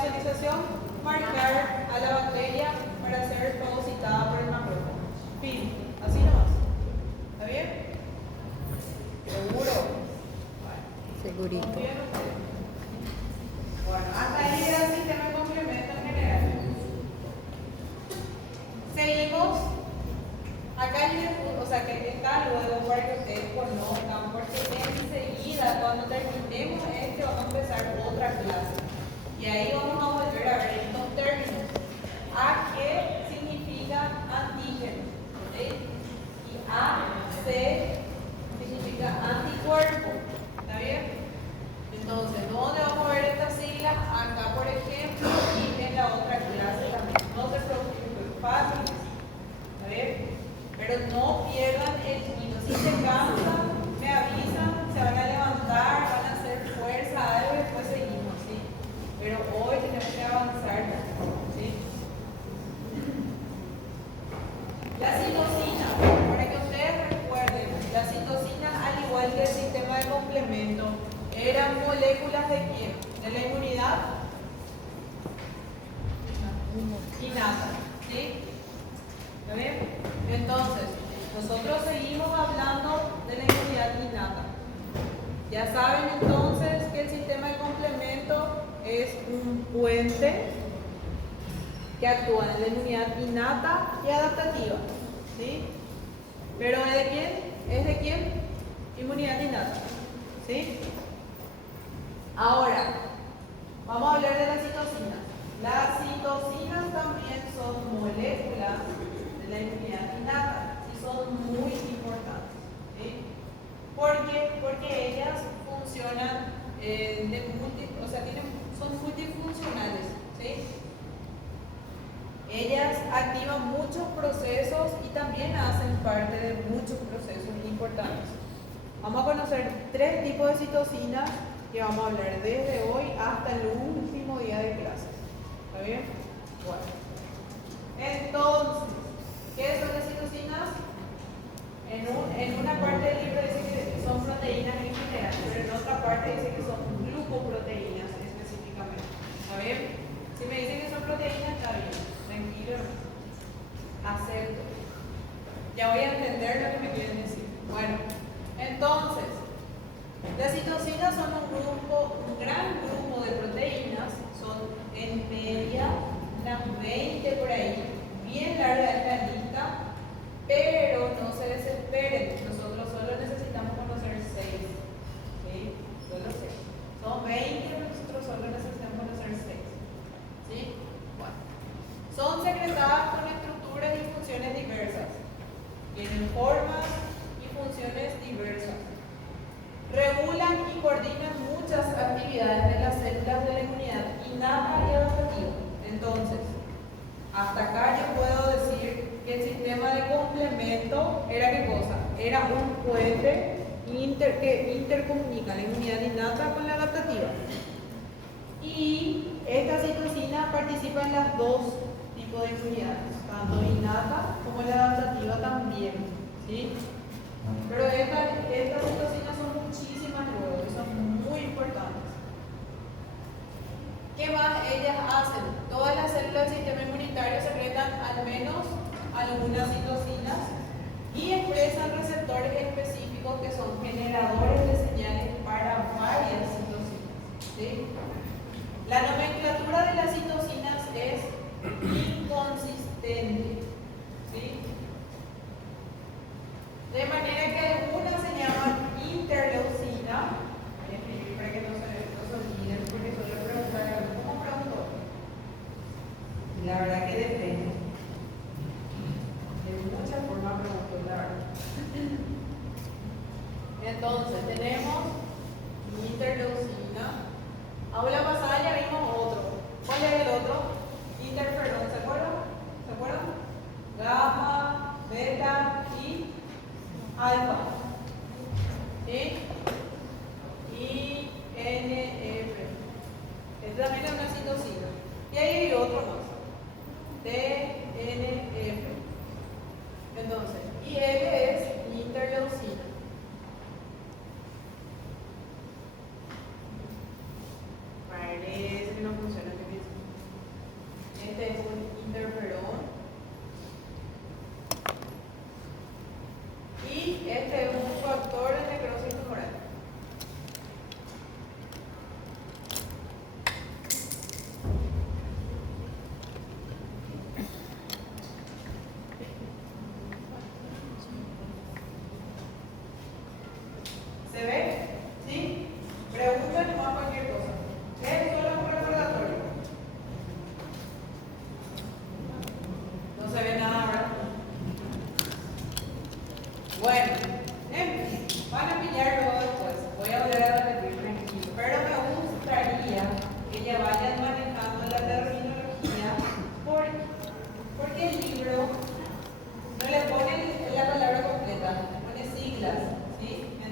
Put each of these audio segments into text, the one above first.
socialización, marcar a la bacteria para ser fagocitada por el macrófago. Fin, así nomás. ¿Está bien? ¿Seguro? Bueno, Segurito. confío en ustedes. Bueno, hasta ahí era el sistema de complemento en general. Seguimos. Acá hay o sea que está luego para que ustedes conozcan, porque enseguida cuando terminemos vamos a empezar otra clase. Y ahí vamos a volver a ver estos términos. A qué significa antígeno, ¿sí? Y AC significa anticuerpo. ¿Está bien? Entonces, ¿dónde vamos a ver estas siglas? Acá, por ejemplo, y en la otra clase también. No se preocupen, fácil. ¿Está bien? Pero no pierdan el hilo. Si se cansan, me avisan, se van a levantar, van a hacer fuerza, algo y después seguimos, ¿sí? Pero hoy tenemos que avanzar, ¿sí? La citosina, para que ustedes recuerden, las citocinas, al igual que el sistema de complemento, eran moléculas de quién? De la inmunidad innata, ¿sí? ¿Está bien? Entonces, nosotros seguimos hablando de la inmunidad innata. Ya saben entonces que el sistema de complemento es un puente que actúa en la inmunidad innata y adaptativa. ¿Sí? ¿Pero es de quién? ¿Es de quién? Inmunidad innata. ¿Sí? Ahora, vamos a hablar de las citocinas. Las citocinas también son moléculas de la inmunidad innata y son muy importantes. ¿Sí? ¿Por qué? Porque ellas funcionan son multifuncionales. ¿Sí? Ellas activan muchos procesos y también hacen parte de muchos procesos importantes. Vamos a conocer 3 tipos de citocinas que vamos a hablar desde hoy hasta el último día de clases. ¿Está bien? Bueno. Entonces, ¿qué son las citocinas? En una parte del libro dice que son proteínas en general, pero en otra parte dice que son glucoproteínas específicamente. ¿Está bien? Si me dicen que son proteínas, está bien. Tranquilo. Acepto. Ya voy a entender lo que me quieren decir. Bueno, entonces, las citocinas son un gran grupo de proteínas, son en media unas 20 por ahí, bien larga esta lista, pero no se desesperen, nosotros solo necesitamos conocer 6, ¿sí? Solo 6. Son 20, pero nosotros solo necesitamos conocer 6, ¿sí? Bueno, son secretadas con estructuras y funciones diversas, tienen formas y funciones diversas. Regulan y coordinan muchas actividades de las células de la inmunidad innata y adaptativa. Entonces, hasta acá yo puedo decir que el sistema de complemento era ¿qué cosa? Era un puente que intercomunica la inmunidad innata con la adaptativa. Y esta citocina participa en las 2 tipos de inmunidades, tanto innata como la adaptativa también, ¿sí? Pero estas citocinas son muchísimas luego y son muy importantes. ¿Qué más ellas hacen? Todas las células del sistema inmunitario secretan al menos algunas citocinas y expresan receptores específicos que son generadores de señales para varias citocinas. ¿Sí? La nomenclatura de las citocinas es inconsistente. ¿Sí? De manera que algunas se llaman interleucina, voy a escribir para que no se olviden, porque suelo preguntar, ¿cómo pregunto? La verdad que depende. De muchas formas pregunto, la verdad. Entonces, tenemos interleucina. Aula pasada ya vimos otro. ¿Cuál es el otro? Interferón, ¿se acuerdan? ¿Se acuerdan? Gamma, beta y alfa. ¿Sí? INF. Este también es una citocina. Y ahí hay otro más. TNF. Entonces, IL es interleucina. Parece que no funciona.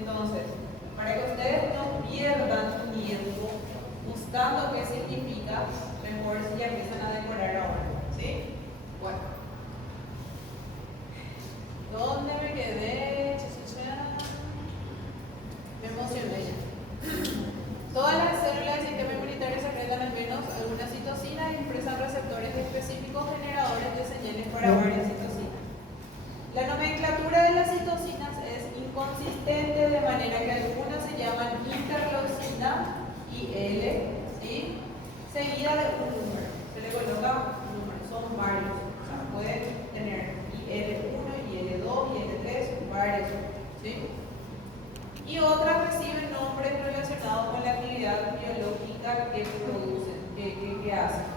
Entonces, para que ustedes no pierdan tiempo buscando qué significa, mejor si ya empiezan a decorar ahora. ¿Sí? Bueno. ¿Dónde me quedé? Me emocioné ya. Todas las células del sistema inmunitario secretan al menos alguna citocina y expresan receptores específicos generadores de señales para varias citocinas. La nomenclatura de las citocinas es inconsistente, de manera que algunas se llaman interleucina, IL, ¿sí? Seguida de un número. Se le coloca un número, son varios. O sea, pueden tener IL1, IL2, IL3, varios. ¿Sí? Y otras reciben nombres relacionados con la actividad biológica que producen, que hacen.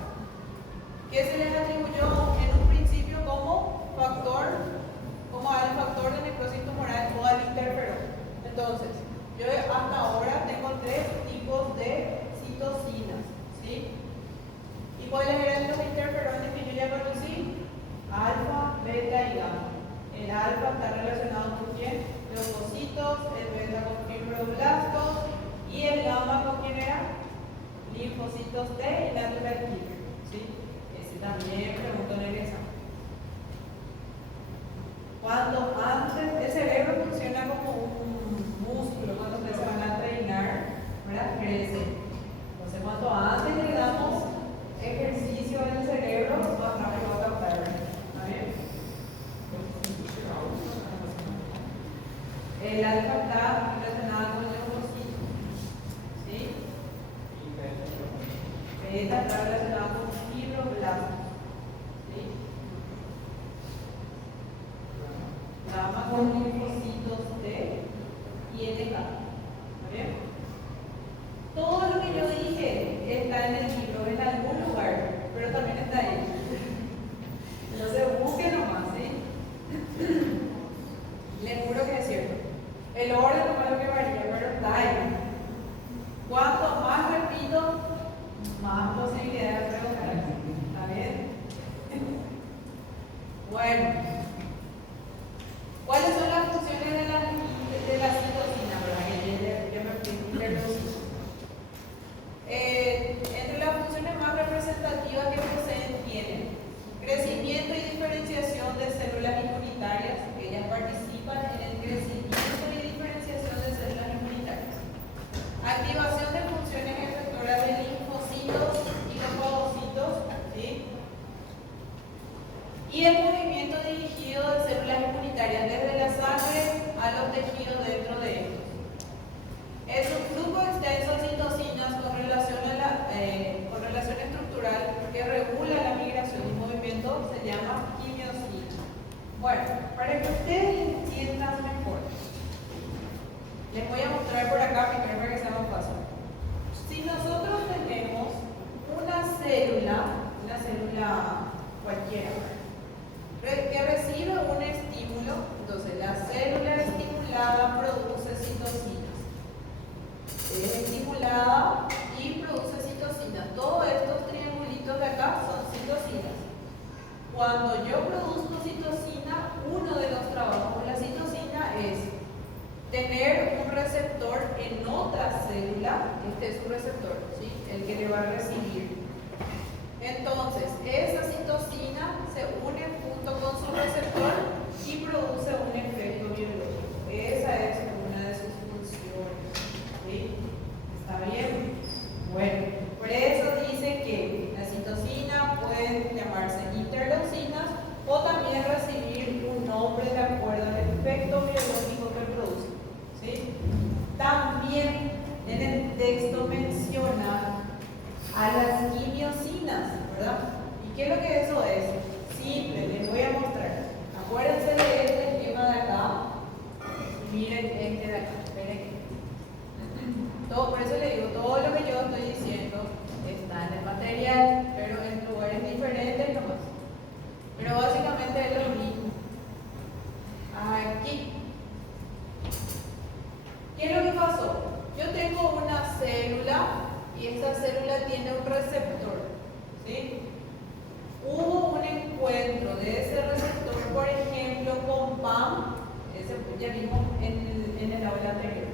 Que se les atribuyó en un principio como al factor de necrosis tumoral o al interferón. Entonces, yo hasta ahora tengo tres tipos de citocinas, ¿sí? ¿Y cuáles eran los interferones que yo ya conocí? Alfa, beta y gamma. El alfa está relacionado con quién? Leucocitos, el beta con fibroblastos y el gamma con quién era? Linfocitos T y natural killer, ¿sí? Ese también preguntó en el examen. Cuando antes el cerebro funciona como un músculo, cuando ustedes se van a entrenar, ¿verdad? Crece. Entonces, cuando antes le damos ejercicio al cerebro, más rápido va a captar, ¿está bien? El alfa está relacionado con el leucocito, ¿sí? Beta está relacionado con fibroblastos, ¿sí? Gamma con linfocitos T y NK. ¿Está bien? Todo lo que yo dije está en el libro, en algún lugar, pero también está ahí. Entonces busquen nomás, ¿sí? Les juro que es cierto. El orden no es lo que varía, pero está ahí. Cuanto más repito, más posibilidades de preguntar. ¿Está bien? Bueno. ¿Cuáles son las funciones de la citocina? Ya me perdí. Entre las funciones más representativas que poseen tienen crecimiento y diferenciación de células inmunitarias. Ellas participan en el crecimiento y diferenciación de células inmunitarias. Activación de funciones efectoras de linfocitos y leucocitos, ¿sí? Y el movimiento dirigido de células inmunitarias desde la sangre a los tejidos dentro de ellos. Es un grupo extenso de citocinas con relación estructural que regula la migración y movimiento, se llama quimiosina. Bueno, para que ustedes entiendan mejor, les voy a mostrar por acá primero para que sea más fácil. Si nosotros tenemos una célula cualquiera, que recibe un estímulo, entonces la célula estimulada produce citocinas. Es estimulada y produce citocinas. Todos estos triangulitos de acá son citocinas. Cuando yo produzco citocina, uno de los trabajos de la citocina es tener un receptor en otra célula. Este es un receptor, ¿sí? El que le va a recibir. Entonces, esa citocina se une junto con su receptor y produce un efecto biológico. Esa es una de sus funciones. ¿Sí? ¿Está bien? Bueno, por eso dice que las citocinas pueden llamarse interleucinas o también recibir un nombre de acuerdo al efecto biológico que producen. ¿Sí? También en el texto menciona a las quimiosinas, ¿verdad? ¿Y qué es lo que eso es? Simple, les voy a mostrar. Acuérdense de este esquema de acá. Miren este de acá. Por eso les digo, todo lo que yo estoy diciendo está en el material, pero en lugares diferentes nomás. Pero básicamente es lo mismo. Aquí. ¿Qué es lo que pasó? Yo tengo una célula y esta célula tiene un receptor, ¿sí? Hubo un encuentro de ese receptor, por ejemplo, con PAM, ese ya vimos en el aula anterior.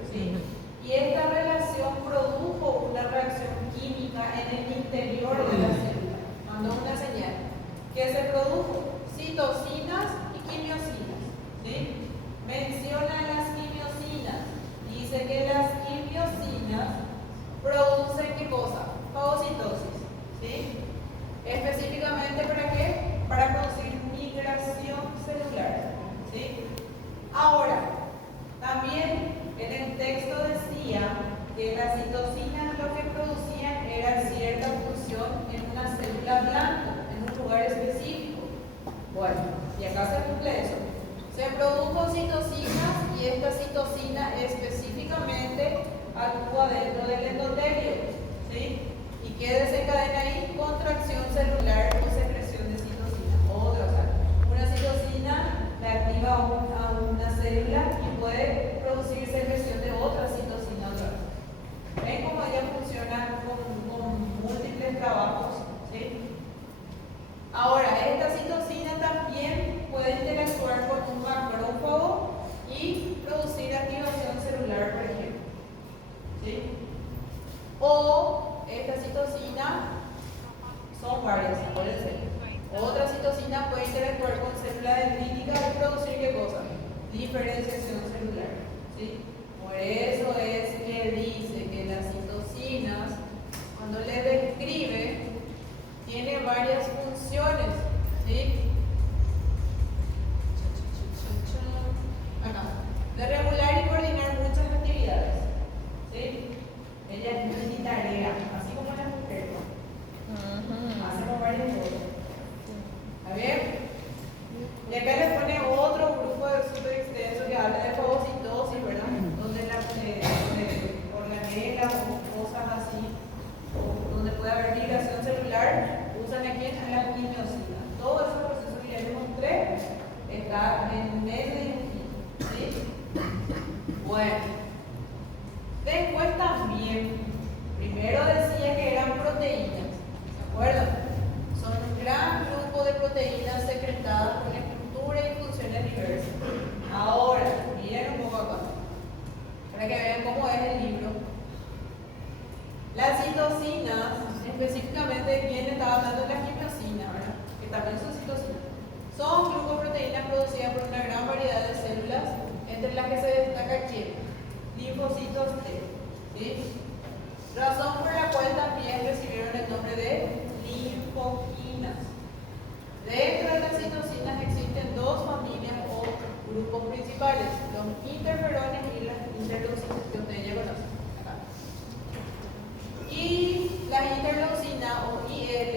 dice que las quimiosinas producen ¿qué cosa? Fagocitosis, ¿sí? Específicamente ¿para qué? Para producir migración celular, ¿sí? Ahora, también en el texto decía que las citocinas lo que producían era cierta función en una célula blanca, en un lugar específico. Bueno, y acá se cumple eso. Se produjo citocinas y esta citocina específicamente actúa dentro del endotelio, ¿sí? ¿Y qué desencadena ahí? Contracción celular o secreción de citocina. Otra, o sea, una citocina la activa a una célula y puede producir secreción de otra citocina otra vez. ¿Ven cómo ella funciona con múltiples trabajos? ¿Sí? Ahora, esta citocina también puede interactuar con un macrófago y producir activación celular, por ejemplo. ¿Sí? O esta citocina, son varias, acuérdense. Otra citocina puede interactuar con células dendríticas y producir ¿qué cosa? Diferenciación celular. ¿Sí? Por eso es que dice que las citocinas, cuando le describe, tiene varias funciones. ¿Sí? Acá. De regular y coordinar muchas actividades. ¿Sí? Ella es multitarea, así como las mujeres. Hacemos varias cosas. ¿Está bien? Y acá le pone otro grupo súper extenso que habla de fagocitosis, ¿verdad? Donde organelas o cosas así, donde puede haber migración celular, usan aquí a la quimiosina. Todo ese proceso que ya les mostré está en medio de un quimio, ¿sí? Bueno, después también, primero decía que eran proteínas, ¿se acuerdan? Son un gran grupo de proteínas secretadas con estructura y funciones diversas. Ahora, miren un poco acá, para que vean cómo es el libro. Las citocinas, específicamente, ¿quién estaba hablando de las quimiosinas, ¿verdad? Que también son citocinas. Son grupos de proteínas producidas por una gran variedad de células, entre las que se destaca ¿quién? Linfocitos T. ¿Sí? Razón por la cual también recibieron el nombre de linfoquinas. Dentro de las citocinas existen dos familias o grupos principales, los interferones y las interleucinas, que ustedes ya conocen. Acá. Y las interleucinas o IL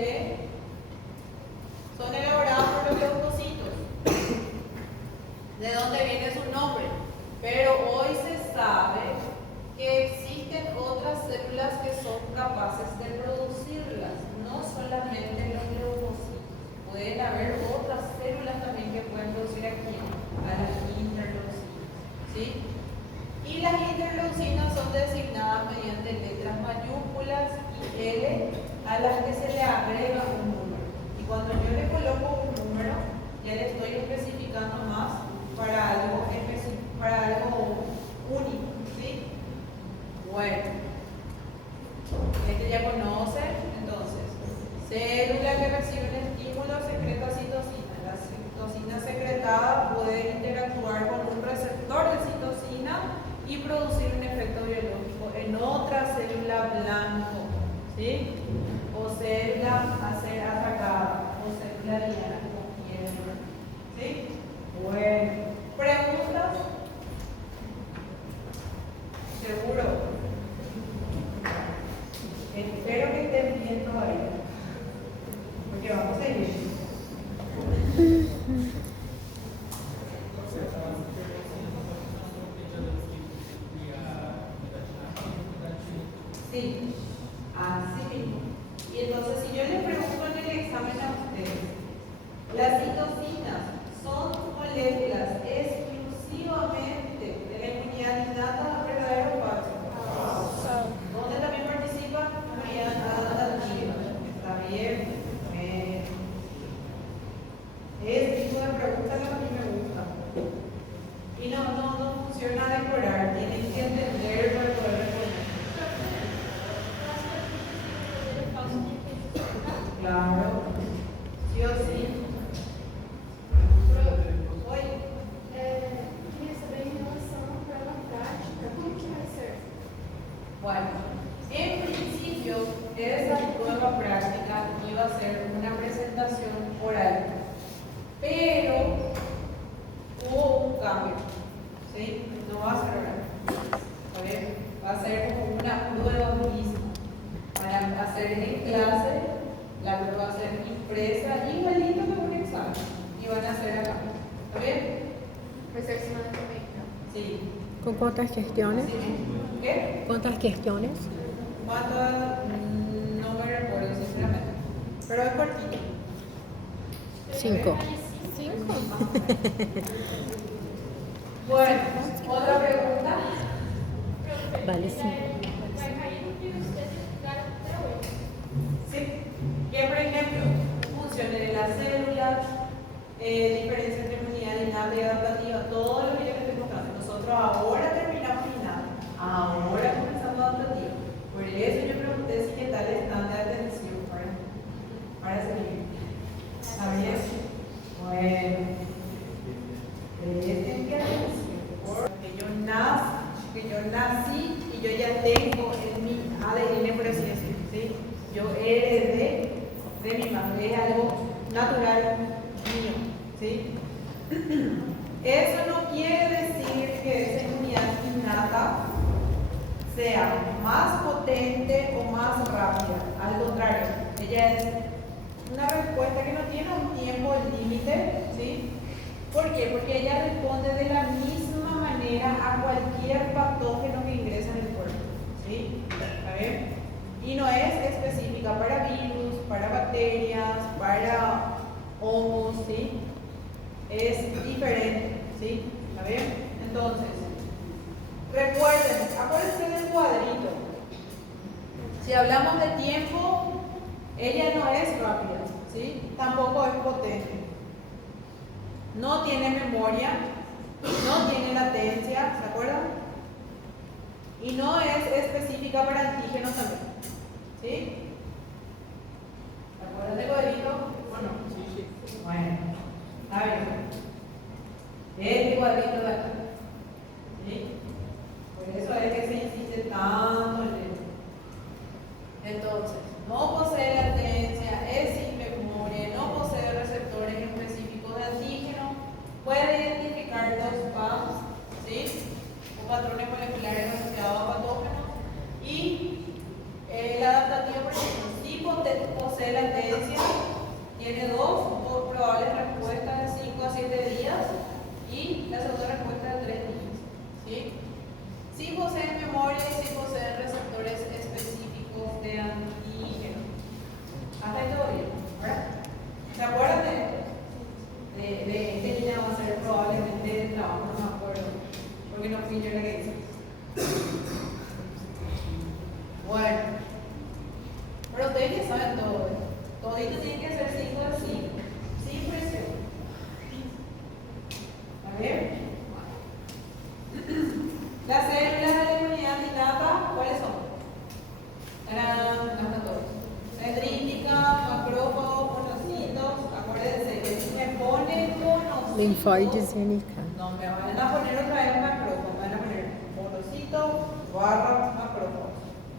son elaboradas por los leucocitos, de donde viene su nombre. Pero hoy se sabe que existen otras células que son capaces de producirlas, no solamente los leucocitos. Pueden haber otras células también que pueden producir aquí a las interleucinas, ¿sí? Y las interleucinas son designadas mediante letras mayúsculas y L a las que se le agrega un número. Y cuando yo le coloco un número, ya le estoy especificando más para algo único, ¿sí? Bueno, este ya conocen, entonces, célula que recibe un estímulo secreta citocina. La citocina secretada puede interactuar con un receptor de citocina y producir un efecto biológico en otra célula blanco, ¿sí? O célula a ser atacada, o célula diana, como quieran, ¿sí? Bueno, ¿preguntas? ¿Seguro? Espero que estén bien todavía, porque vamos a seguir. Sí, así mismo. Y entonces, si yo les pregunto en el examen a ustedes, las citocinas son moléculas exclusivamente de la inmunidad innata, ¿verdadero o falso? ¿Dónde también participa? Inmunidad adaptativa. Está bien. Ese tipo de preguntas que a mí me gusta. Y no funciona decorar, tienen que entender para poder responder. Bueno, en principio, esa prueba práctica iba a ser una presentación oral, pero hubo un cambio, ¿sí? No va a ser oral, ¿está bien? Va a ser como una prueba misma. Para hacer en clase, la prueba va a ser impresa, igualito que un examen, y van a hacer acá, ¿está bien? Sí. ¿Con cuántas cuestiones? ¿Qué? ¿Cuántas cuestiones? ¿Cuántas? No me recuerdo sinceramente, pero es cortito. 5. Bueno, otra pregunta. Vale, sí. Sí. Que por ejemplo, funciones de las células, diferencia entre unidad innata y adaptativa, todo lo que yo les estoy mostrando. Nosotros ahora terminamos innata, ahora comenzamos adaptativa. Por eso yo pregunté si qué tal están de atención para seguir. ¿Está bien? Bueno, presten que atención, porque yo nací y yo ya tengo en mi ADN, por así decirlo, ¿sí? Yo heredé de mi madre, es algo natural mío, ¿sí? Eso no quiere decir que esa inmunidad innata sea más potente o más rápida, al contrario, ella es una respuesta que no tiene un tiempo límite, ¿sí? ¿Por qué? Porque ella responde de la misma manera a cualquier patógeno que ingresa en el cuerpo, ¿sí? ¿Está bien? Y no es específica para virus, para bacterias, para hongos, ¿sí? Es diferente, ¿sí? ¿Está bien? Entonces, recuerden, acuérdense del cuadrito. Si hablamos de tiempo, ella no es rápida, ¿sí? Tampoco es potente. No tiene memoria, no tiene latencia, ¿se acuerdan? Y no es específica para antígenos también, ¿sí? ¿Se acuerdan del cuadrito o no? Sí. Bueno, a ver. Este cuadrito de acá, ¿sí? Por eso es que se insiste tanto en él. Entonces, no posee latencia, es sin memoria, no posee receptores específicos de antígeno, puede identificar los PAMs, ¿sí? O patrones moleculares asociados a patógenos, y el adaptativo, por ejemplo, sí posee latencia, tiene dos probables respuestas de 5 a 7 días y la segunda respuesta de 3 días, ¿sí? Sí posee memoria y sí posee receptores específicos de antígeno. Hasta ahí todo bien, ¿verdad? ¿Se acuerdan de esto? De este línea va a ser probablemente el trabajo, no me acuerdo, porque no fui yo la que hice. Bueno, pero ustedes ya saben todo esto. Todito tiene que ser 5 de 5, sin presión. ¿Está bien? Las células de la inmunidad innata, ¿cuáles son? Eran todos. Dendrítica, macrófagos, monocitos. Acuérdense que si me ponen monocitos, Linfóides y NK. no me van a poner otra vez macrófagos, me van a poner monocitos barra macrófagos.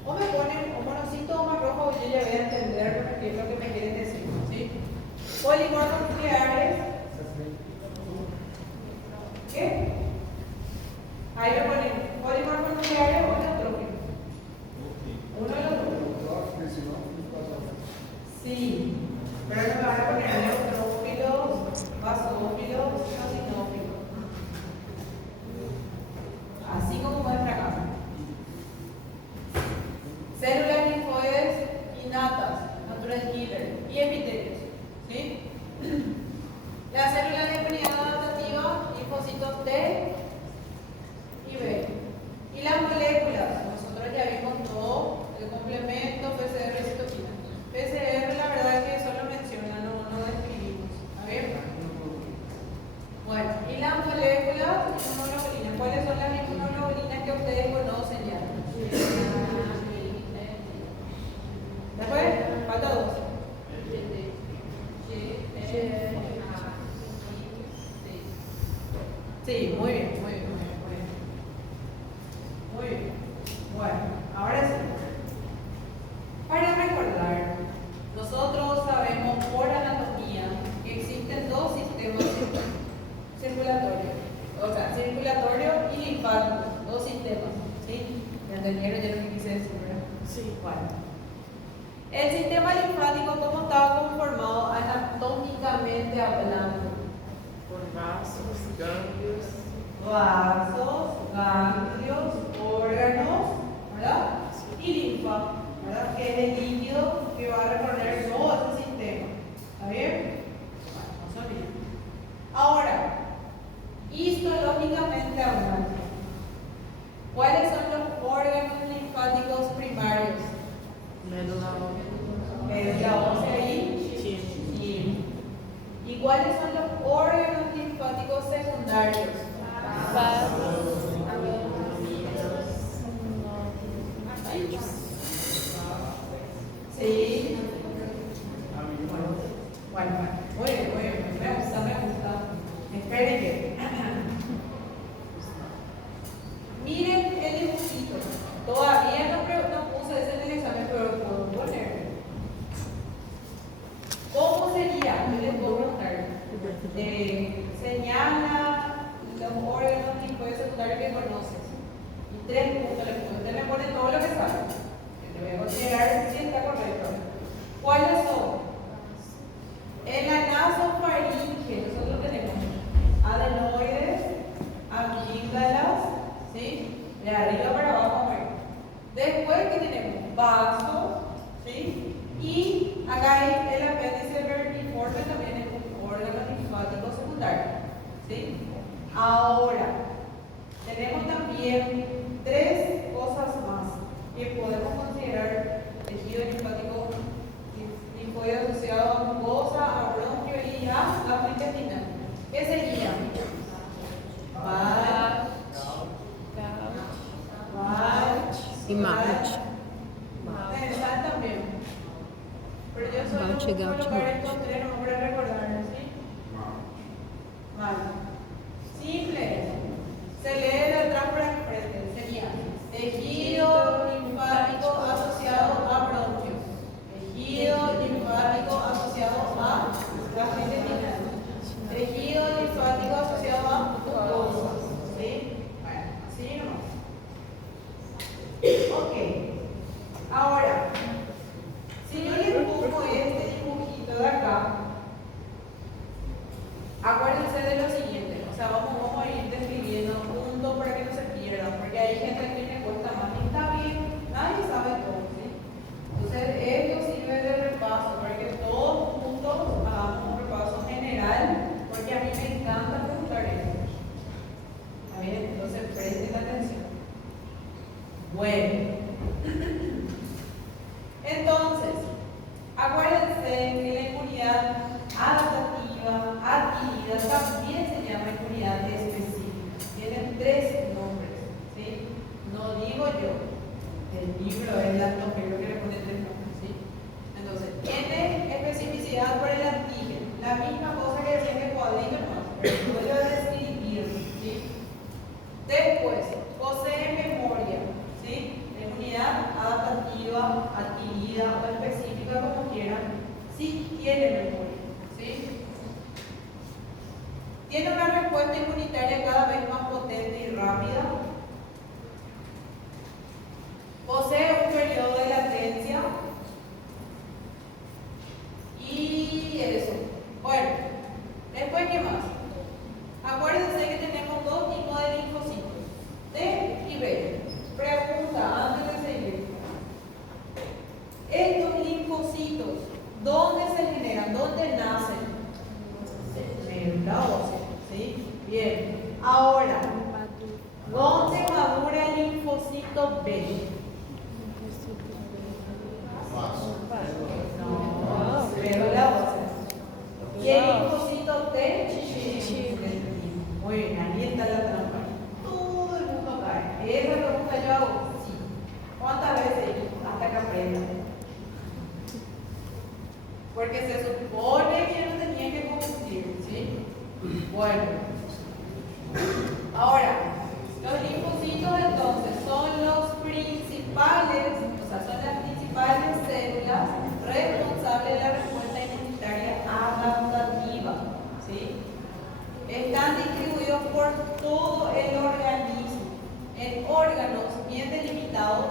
O me ponen un monocito o macrófago y yo ya voy a entender qué es lo que me quieren decir, ¿sí? Polimorfos nucleares. ¿Qué? Ahí lo ponen polimorfos nucleares o neutrófilos. Uno de los dos. Sí, pero no me van a poner neutrófilos, basófilos, eosinófilos. Así como muestra acá. Células linfoides innatas, natural killer, y epitelios, ¿sí? ¿Entendieron ya lo que quise decir, verdad? Sí. Bueno. El sistema linfático, ¿cómo estaba conformado anatómicamente hablando? Por vasos, ganglios. Vasos, ganglios, órganos, ¿verdad? Y linfa, ¿verdad? Que es el líquido que va a recorrer todo ese sistema. ¿Está bien? Bueno, vamos a ver. Ahora, histológicamente hablando, ¿cuáles son los órganos linfáticos primarios? Médula Médula ósea y ósea. ¿Y cuáles son los órganos linfáticos secundarios? Sí. Bueno, muy bien, me gusta. Esperen que. Miren el dibujito. Todavía no puse ese en el examen, pero lo puedo poner. ¿Cómo sería? Yo les puedo preguntar. Señala los órganos linfáticos secundarios que conoces. Y 3 puntos le pongo. Usted me pone todo lo que sabe. Yo le voy a considerar si está correcto. ¿Cuáles son? En la nasofaringe nosotros tenemos adenoides, amígdalas, ¿sí? De arriba para abajo, bueno. Después que tenemos vasos, ¿sí? Y acá hay el apéndice vermiforme, también es un órgano linfático secundario, ¿sí? Ahora, tenemos también 3 cosas más que podemos considerar tejido linfático linfoide asociado a mucosa, a bronquio y a gamo intestinal. ¿Qué sería? Y Mauch. También. Pero yo solo Gauche, busco gauche, lo que gauche. encontré, no para recordarlo, ¿sí? Mal. Simple. Se lee de atrás para enfrente. Sería tejido linfático asociado a bronquios. Tejido linfático asociado a gamo intestinal. Tejido linfático asociado a mucosa. ¿Sí? Bueno, así nomás. Ok. Ahora, si yo les pongo este dibujito de acá, acuérdense de lo siguiente. O sea, vamos a ir describiendo punto para que no se pierdan, porque hay gente que le cuesta más y está bien, nadie sabe todo, ¿sí? Entonces, esto sirve de repaso, para que todos juntos hagamos un repaso general, porque a mí me encanta preguntar esto. ¿Está bien? Entonces, presten atención. Bueno. Entonces, acuérdense que la inmunidad adaptativa, adquirida, también se llama inmunidad específica. Tienen 3 nombres, ¿sí? No digo yo, el libro es la nombre, que le pone 3 nombres, ¿sí? Entonces, tiene especificidad por el antígeno, la misma cosa que decía que cuadrito más, pero vuelvo a describir, ¿sí? Después, posee memoria, ¿sí? Inmunidad adaptativa, adquirida o específica, como quieran, sí tiene memoria, ¿sí? Tiene una respuesta inmunitaria cada vez más potente y rápida. Posee un periodo de latencia. Y eso. Bueno, después, ¿qué más? Acuérdense que tenemos 2 tipos de linfocitos, T y B. Pregunta antes de seguir. Estos linfocitos, ¿dónde se generan? ¿Dónde nacen? En la ósea, ¿sí? Bien. Ahora, ¿dónde madura el linfocito B? No, pero la ósea. ¿Y el linfocito T? Muy bien, ahí está la trampa. Todo el mundo cae. Esa pregunta yo hago, sí. ¿Cuántas veces? Hasta que aprenda. Porque se supone que no tenía que confundir, ¿sí? Bueno. Ahora, los linfocitos entonces son los principales, o sea, son las principales células responsables de la respuesta inmunitaria adaptativa, ¿sí? Están distribuidos por todo el organismo en órganos bien delimitados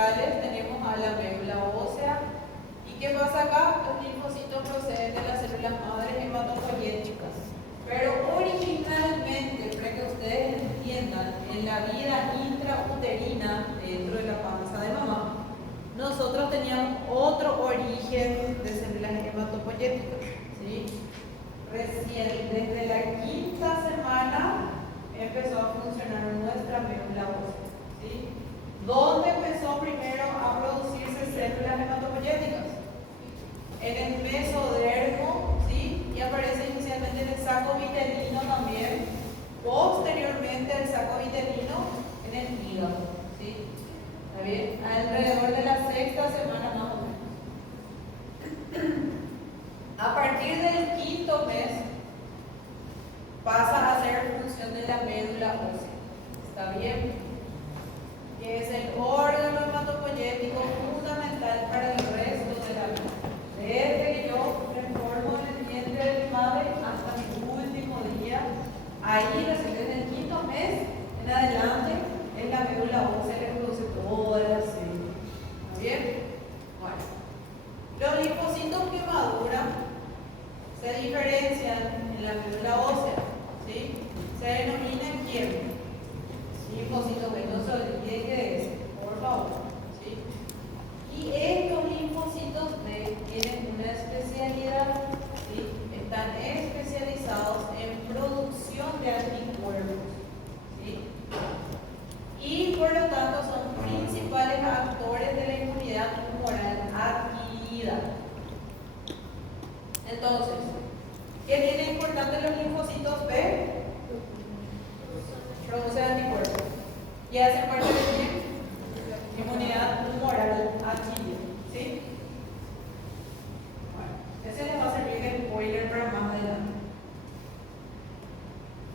centrales tenemos a la médula ósea. ¿Y qué pasa acá? Los linfocitos proceden de las células madres hematopoyéticas. Pero originalmente, para que ustedes entiendan, en la vida intrauterina, dentro de la panza de mamá, nosotros teníamos otro origen de células hematopoyéticas, ¿sí? Recién, desde la quinta semana, empezó a funcionar nuestra médula ósea, ¿sí? ¿Dónde empezó primero a producirse células hematopoyéticas? En el mesodermo, ¿sí? Y aparece inicialmente en el saco vitelino también, posteriormente al saco vitelino en el hígado, ¿sí? ¿Está bien? Alrededor de la sexta semana más o menos. A partir del quinto mes pasa a ser función de la médula ósea. ¿Está bien? Que es el órgano hematopoyético fundamental para el resto de la vida. Desde que yo me formo en el vientre de mi madre hasta mi último día, ahí desde el quinto mes en adelante es la médula ósea que produce todas las células. ¿Está bien? Bueno, los linfocitos que maduran se diferencian en la médula ósea, ¿sí? Se denominan ¿quién? Linfocitos B, no se olviden que es, por favor, ¿sí? Y estos linfocitos B tienen una especialidad, ¿sí? Están especializados en producción de anticuerpos, ¿sí? Y por lo tanto son principales actores de la inmunidad humoral adquirida. Entonces, ¿qué tiene importante los linfocitos B? Producen anticuerpos. ¿Y hacen parte de qué? Inmunidad humoral adquirida. ¿Sí? Bueno, ese les va a servir de spoiler para más adelante.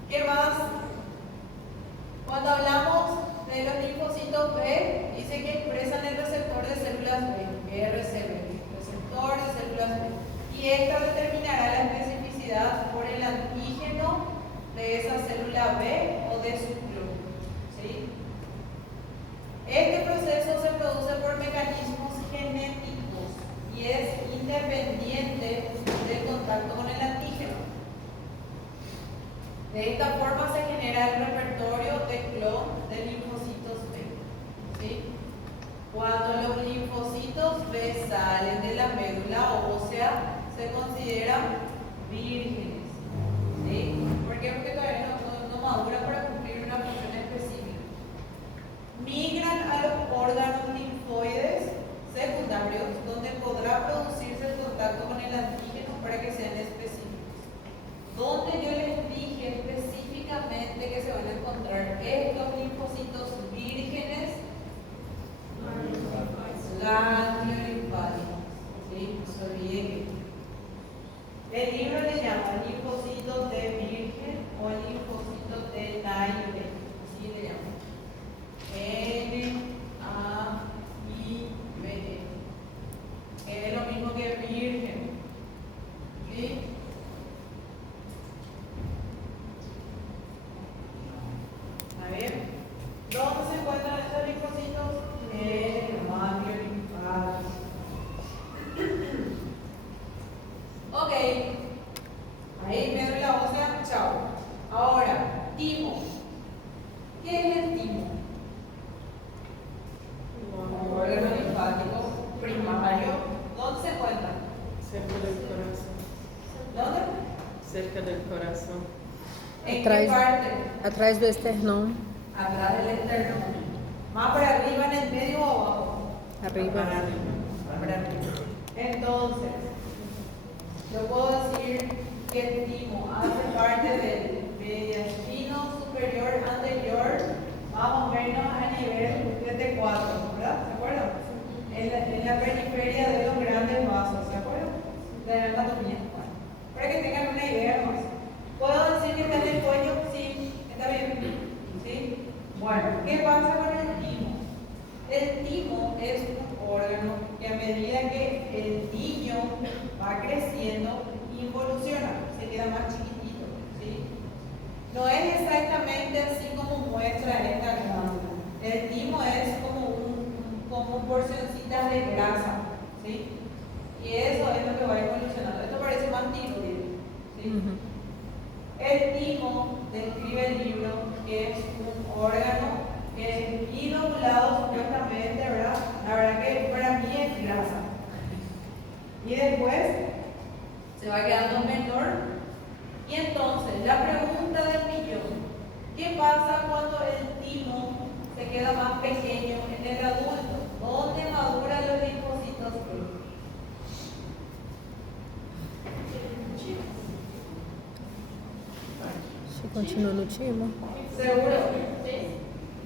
¿Qué más? Cuando hablamos de los linfocitos B, dice que expresan el receptor de células B, RCB, receptor de células B. Y esta determinará la especificidad por el antígeno de esa célula B o de su clon, ¿sí? Este proceso se produce por mecanismos genéticos y es independiente del contacto con el antígeno. De esta forma se genera el repertorio de clon de linfocitos B, ¿sí? Cuando los linfocitos B salen de la médula ósea, se consideran vírgenes, ¿sí? ¿Por qué? Porque todavía no maduran para cumplir una función específica. Migran a los órganos linfoides secundarios, donde podrá producirse el contacto con el antígeno para que sean específicos. Donde yo les dije específicamente que se van a encontrar estos linfocitos vírgenes, gangliolinfáticos, ¿sí? No se olviden. El libro le llama linfocitos de virgen o linfocitos de Naivete, así le llaman. N-A-I-V-E. Es lo mismo que virgen. ¿Sí? ¿Está bien? ¿Dónde se encuentran estos linfocitos? En el ganglio linfático. Ok, ahí médula ósea, chao. Ahora, timo. ¿Qué es el timo? Órgano linfático primario. ¿Dónde se encuentra? Cerca del corazón. ¿Dónde? Cerca del corazón. ¿En Atrás. qué parte? Atrás do esternón, Atrás del esternón. ¿Más para arriba, en el medio o abajo? arriba. Para arriba. Entonces, yo puedo decir que el timo hace parte del mediastino superior anterior, más o menos a nivel de T4, ¿verdad? ¿Se acuerdan? En la periferia de los grandes vasos, ¿se acuerdan? De la anatomía. Bueno, para que tengan una idea más. ¿Puedo decir que está en el cuello? Sí, está bien. ¿Sí? Bueno, ¿qué pasa con el timo? El timo es un órgano que a medida que el niño va creciendo, involuciona, se queda más chiquitito, ¿sí? No es exactamente así como muestra esta glándula. El timo es como un porcioncitas de grasa, ¿sí? Y eso es lo que va evolucionando. Esto parece más tiroideo, ¿sí? El timo describe el libro que es un órgano que es bilobulado supuestamente, ¿verdad? La verdad que para mí es grasa. Y después se va quedando menor. Y entonces, la pregunta del millón, ¿qué pasa cuando el timo se queda más pequeño en el adulto? ¿Dónde maduran los linfocitos B? Se continua no timo. ¿Seguro?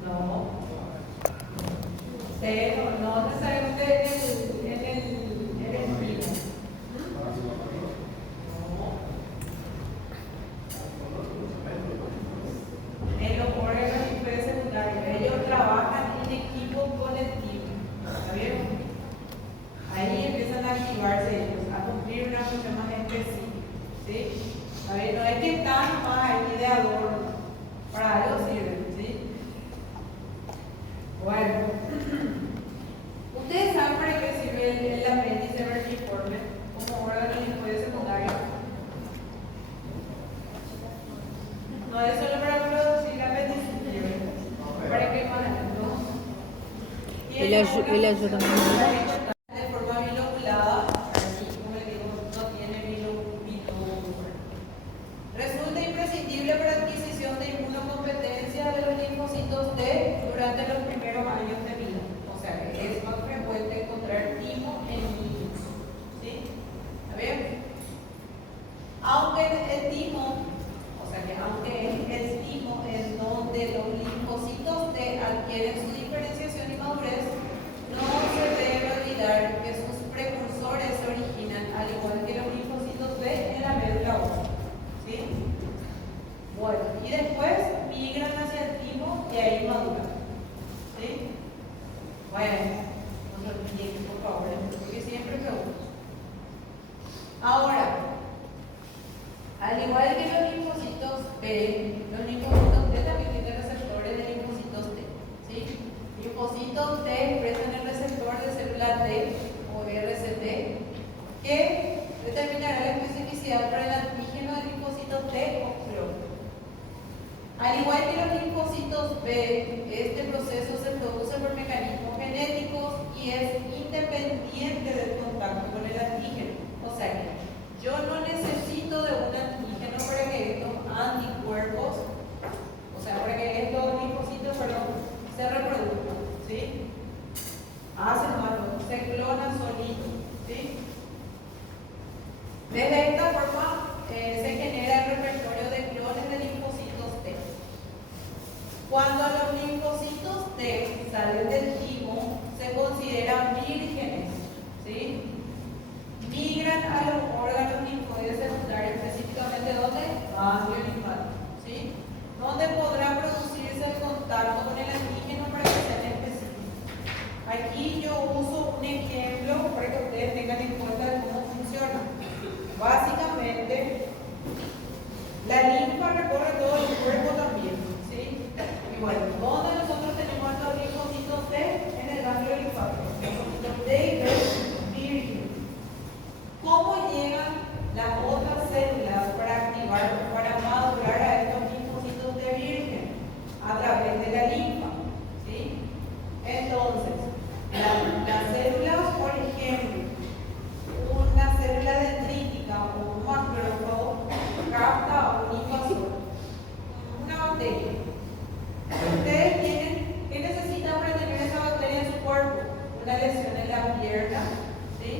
No. No necesariamente en el timo. En los órganos inferiores secundarios. Ellos trabajan en equipo con el timo. ¿Está bien? Ahí empiezan a activarse ellos, a cumplir una función más específica. ¿Sí? ¿Está bien? No es que están más ahí de adorno. Para algo sirven. ¿Sí? Bueno. ¿Ustedes saben para qué sirve el apéndice vertiforme como órgano linfoide secundario? No es solo para producir la apendicitis, ¿para qué más? ¿No? Ele ajuda muito. De forma bilobulada, así como les digo, no tiene bilobulado. Resulta imprescindible para adquisición de inmunocompetencia de los linfocitos T durante los primeros años de vida. O sea que es más frecuente encontrar timo en niños. ¿Sí? ¿Está bien? Aunque el timo, o sea que aunque el timo es donde los linfocitos T adquieren su diferenciación y madurez, no se debe olvidar que sus precursores se originan, al igual que los linfocitos B, en la médula ósea. ¿Sí? Bueno, y después migran hacia el timo y ahí maduran. ¿Sí? Bueno, no se olviden, por favor, porque siempre pregunto. Ahora, al igual que los linfocitos B, los linfocitos T también tienen receptores de linfocitos T. ¿Sí? Linfocitos T expresan el receptor de célula T o RCT que determinará la especificidad para el antígeno del linfocito T o clon. Al igual que los linfocitos B, este proceso se produce por mecanismos genéticos y es independiente del contacto con el antígeno. O sea que yo no necesito de un antígeno para que estos anticuerpos, o sea, para que estos linfocitos, se reproduzcan, ¿sí? Hacen más, se clonan solitos, ¿sí? Desde esta forma se genera el repertorio de clones de linfocitos T. Cuando los linfocitos T salen del timo, se consideran vírgenes, ¿sí? Migran a los órganos linfoides secundarios, específicamente ¿dónde? Ganglio linfático, ¿sí? Donde podrá producirse el contacto con el antígeno para que sean específicos. Aquí yo uso un ejemplo para que ustedes tengan en cuenta cómo funciona. Básicamente, la linfa recorre todo el cuerpo también, ¿sí? Y bueno, ¿dónde nosotros tenemos estos linfocitos T? En el ganglio linfático. Linfocitos T y B virgen. ¿Cómo llegan las otras células para activar, para madurar a estos linfocitos T virgen? A través de la linfa, ¿sí? Entonces, las células, por ejemplo, una célula dendrítica o un macrófago capta a un invasor, una bacteria. Ustedes tienen, ¿qué necesitan para tener esa bacteria en su cuerpo? Una lesión en la pierna, ¿sí?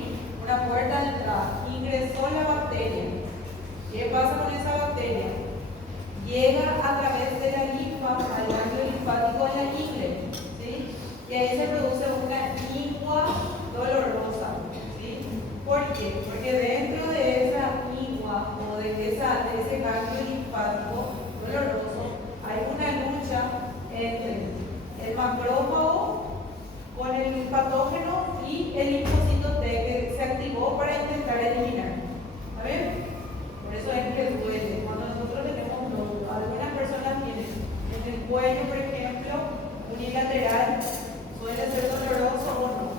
Una puerta de entrada. Ingresó la bacteria. ¿Qué pasa con esa bacteria? Llega a través de la linfa al ganglio linfático de la ingle, ¿sí? Y ahí se produce una igua dolorosa, ¿sí? ¿Por qué? Porque dentro de esa igua o de ese ganglio linfático doloroso hay una lucha entre el macrófago con el patógeno y el linfocito T que se activó para intentar eliminar. ¿Está bien? Por eso es que duele. Cuando nosotros tenemos nódulos, algunas personas tienen en el cuello, por ejemplo, unilateral, suele ser doloroso o no.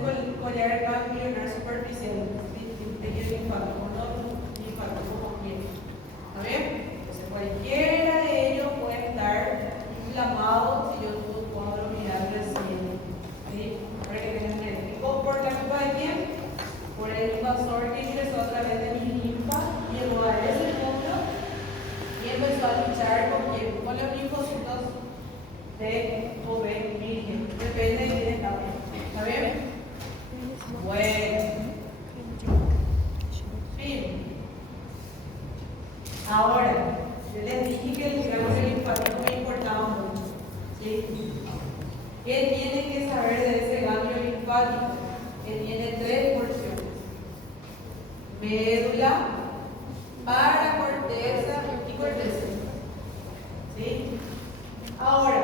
del collar ganglionar superficial, tejido linfático, no linfático como quiere. ¿Está bien? Entonces cualquiera de ellos puede estar inflamado si yo tuve un cuadro viral reciente. ¿Sí? Para que tengan bien. ¿Por la culpa de quién? Por el invasor que ingresó a través de mi linfa, llegó a ese punto y empezó a luchar con quién? Con los linfocitos T o B virgen. Depende de quién está bien. ¿Está bien? Bueno. Fin. Ahora, yo les dije que el ganglio linfático me importaba mucho. ¿Sí? ¿Qué tienen que saber de ese ganglio linfático? Que tiene tres porciones: médula, paracorteza y corteza. ¿Sí? Ahora,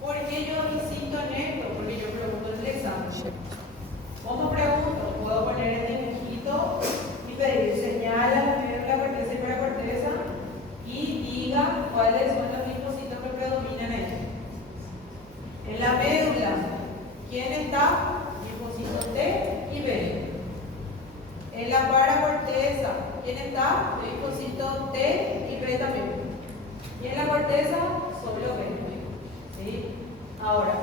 ¿por qué yo insisto en esto? Porque yo pregunto en el examen. ¿Cómo pregunto? Puedo poner el dibujito y pedir señala la médula, corteza y paracorteza y diga cuáles son los linfocitos que predominan ahí. En la médula, ¿quién está? Linfocitos T y B. En la paracorteza, ¿quién está? Linfocitos T y B también. Y en la corteza, solo B. ¿Sí? Ahora,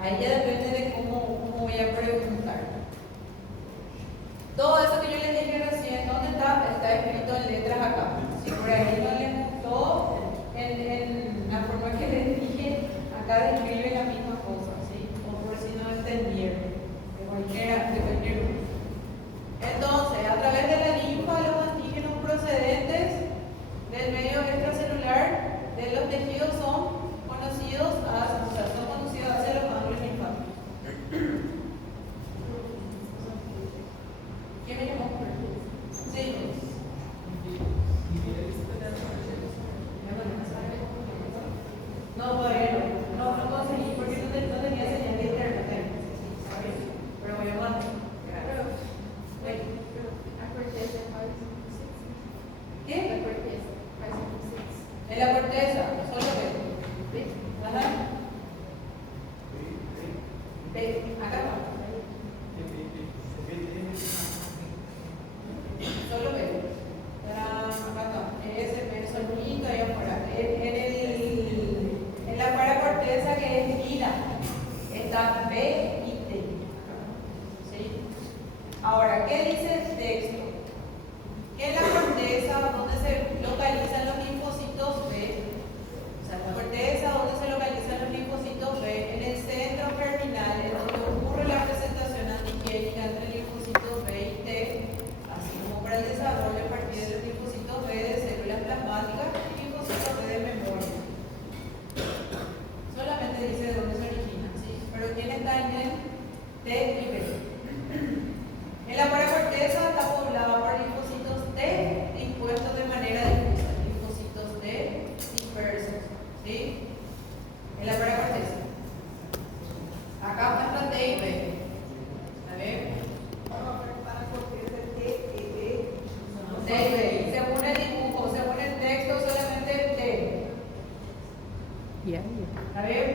ahí ya depende de cómo voy a preguntar. Todo eso que yo les dije recién, ¿dónde está? Está escrito en letras acá. Si por ahí no les gustó, en la forma que les dije, acá describe la misma cosa, ¿sí? O por si no entendieron, de cualquier uno. Entonces, a través de la linfa, los antígenos procedentes del medio extracelular de los tejidos son conocidos hacia los ganglios linfáticos. ¿Quién me llamó? Sí. No, todavía no. No conseguí porque no tenía señal de internet. Pero voy a mandar. ¿Qué? En la corteza, solo B. Ajá. B, acá va. Solo B. Acá. Ese B solito ahí afuera. En la paracorteza que es lila, está B y T. ¿Sí? Ahora, ¿qué dice el texto? Que en la corteza, donde se localizan los linfocitos B, o sea, la corteza donde se localizan los linfocitos B, en el centro germinal, en donde ocurre la presentación antigénica entre linfocitos B y T, así como para el desarrollo a partir de los linfocitos B de células plasmáticas y linfocitos B de memoria. Solamente dice de dónde se originan, ¿sí? Pero ¿quién está en el T y B? En la paracorteza está poblada por linfocitos T dispuestos de manera difusa, linfocitos T dispersos, ¿sí? En la paracorteza. Acá muestra T y B. ¿Está bien? T y B. Según el dibujo, según el texto, solamente T. ¿Está bien?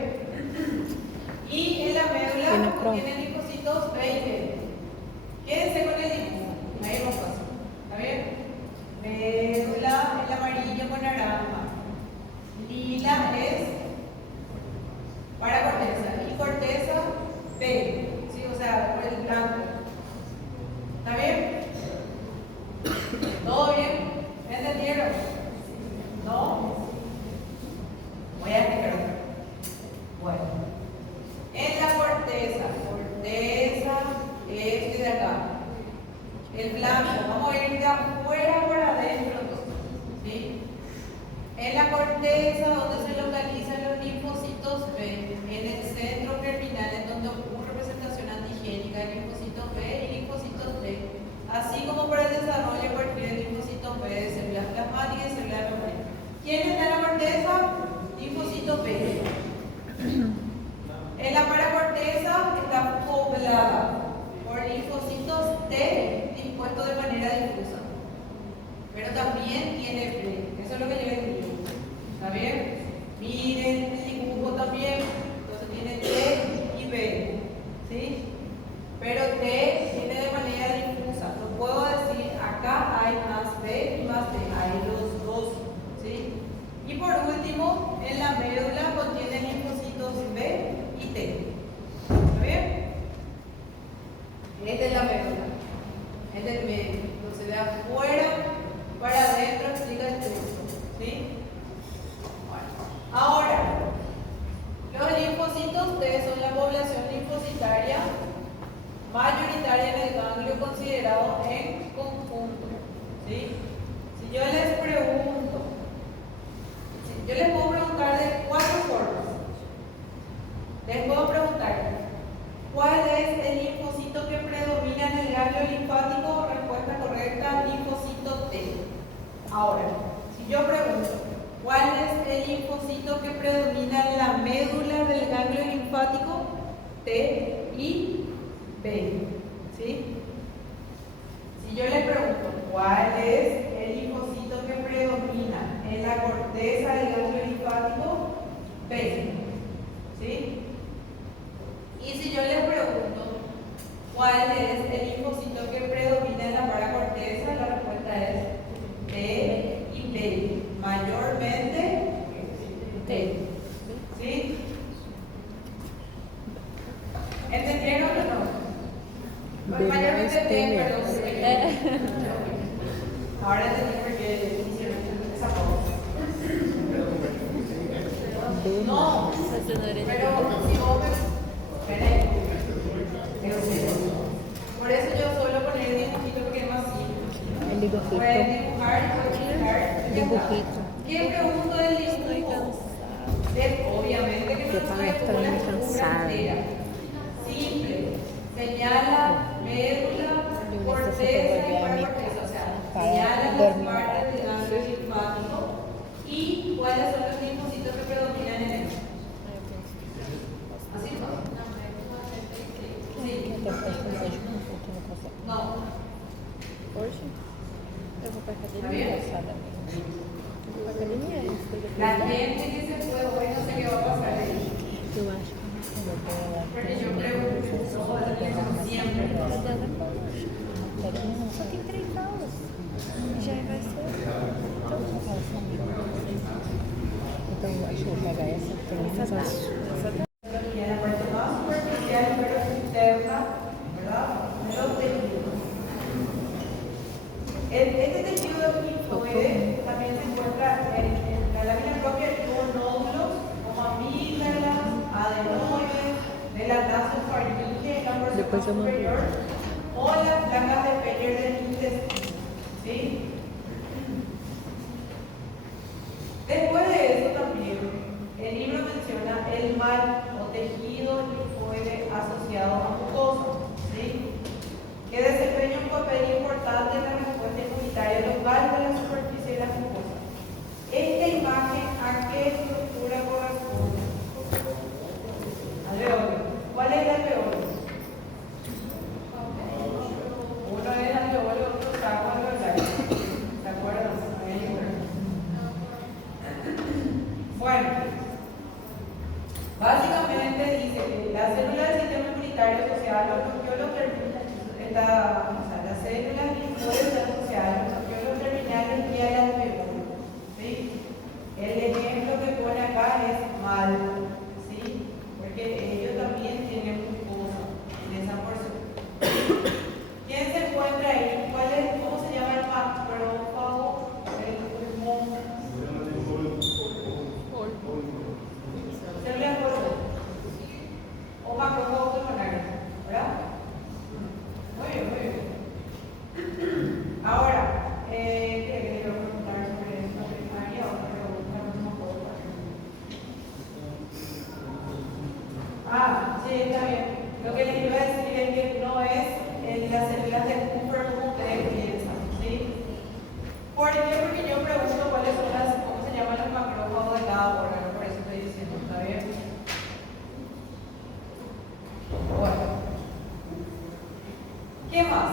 Y en la médula tienen linfocitos B y T. Quédense con el dibujo, ahí va fácil. ¿Está bien? Médula, el amarillo con naranja. Lila es paracorteza y corteza B. ¿Sí? O sea, por el blanco. ¿Está bien? ¿Todo bien? ¿Me entendieron? ¿No? Voy a explicar otra. Bueno. En la corteza este de acá, el blanco, vamos a ir de afuera para adentro, ¿sí? En la corteza donde se localizan los linfocitos B, en el centro germinal en donde ocurre representación antigénica de linfocitos B y linfocitos T, así como para el desarrollo a partir de linfocitos B de células plasmáticas y células de memoria. ¿Quién está en la corteza? Linfocitos B. En la paracorteza está poblada por linfocitos T dispuestos de manera difusa, pero también tiene B. Eso es lo que yo les digo. ¿Está bien? Miren el dibujo también. Entonces tiene T y B. ¿Sí? pero T viene de manera difusa. No puedo decir acá hay más B y más D, hay los dos, ¿sí? Y por último, en la médula contiene linfocitos B y T. ¿Está bien? Esta es la médula, es del medio. Entonces de afuera para adentro explica el texto, ¿sí? Bueno, ahora, los linfocitos T son la población linfocitaria mayoritaria en el ganglio considerado en conjunto, ¿sí? Si yo les puedo preguntar de 4 formas. Les puedo preguntar, ¿cuál es el linfocito que predomina en el ganglio linfático? Respuesta correcta, linfocito T. Ahora, si yo pregunto, ¿cuál es el linfocito que predomina en la médula del ganglio linfático? T y B, ¿sí? Si yo le pregunto, ¿cuál es el linfocito que predomina en la corteza del ganglio linfático? B, ¿sí? Y si yo le pregunto, ¿cuál es el linfocito que predomina en la paracorteza? La respuesta es T y B, mayormente T, ¿sí? ¿Entendieron o no? Pues mayormente T, perdón. Ahora entendí por qué hicieron esa pausa. No, pero si vos me... Por eso yo suelo poner el dibujito porque es más simple. El dibujito. Pueden dibujar, Dibujito. ¿Qué pregunto del dibujo? Obviamente que no Yo también estoy muy cansada. Simple. Señala médula, corteza y paracorteza. O sea, señala las partes del ganglio linfático y cuáles son los linfocitos que predominan en él. ¿Así no? Sí. No. Hoje eu vou pra ¿Está academia, bien? engraçada. Eu vou pra academia, eu sei que La gente que se fue hoy no sé qué va a pasar ahí. eu acho que eu vou pra lá. Porque yo pregunto, no, siempre. Só tem 3 aulas. Já vai ser. Então eu acho que eu vou pegar essa que tem mais Y en la parte más superficial, pero interna, ¿verdad? De los tejidos. Este tejido linfoide también se encuentra en la lámina propia tuvo nódulos como amígdalas, adenoides, melanosofaringe en la Después porción yo me superior o las placas de Peyer del intestino. ¿Sí? Después de eso también, el libro menciona el mal o tejido linfoide asociado a mucosa, ¿sí? Que desempeña un papel importante en la respuesta inmunitaria local de la superficie de la mucosa. Esta imagen, ¿a qué estructura corresponde? Alveolo. ¿Cuál es el alveolo? Uno es el alveolo, otro es saco alveolario. ¿Se acuerdan? Bueno, básicamente dice que la célula del sistema inmunitario asociada a los bronquiolos terminales, las células linfoides asociadas a los bronquiolos terminales y al alveolo, ¿sí? El ejemplo que pone acá es mal, ¿sí? Porque ellos también tienen mucosa en esa porción. ¿Quién se encuentra ahí? ¿Cómo se llama el macrófago? El pulmón. Células o macrófago pulmonares, ¿verdad? Muy bien, muy bien. Ahora, ¿qué le quiero preguntar sobre esta primaria? Otra pregunta, no me acuerdo. Sí, está bien. Lo que les iba a decir es que no es en las células de Cooper como ustedes piensan, ¿sí? ¿Por qué? Porque yo pregunto cuáles son cómo se llaman los macrófagos de cada órgano, por eso estoy diciendo, ¿está bien? Bueno. ¿Qué más?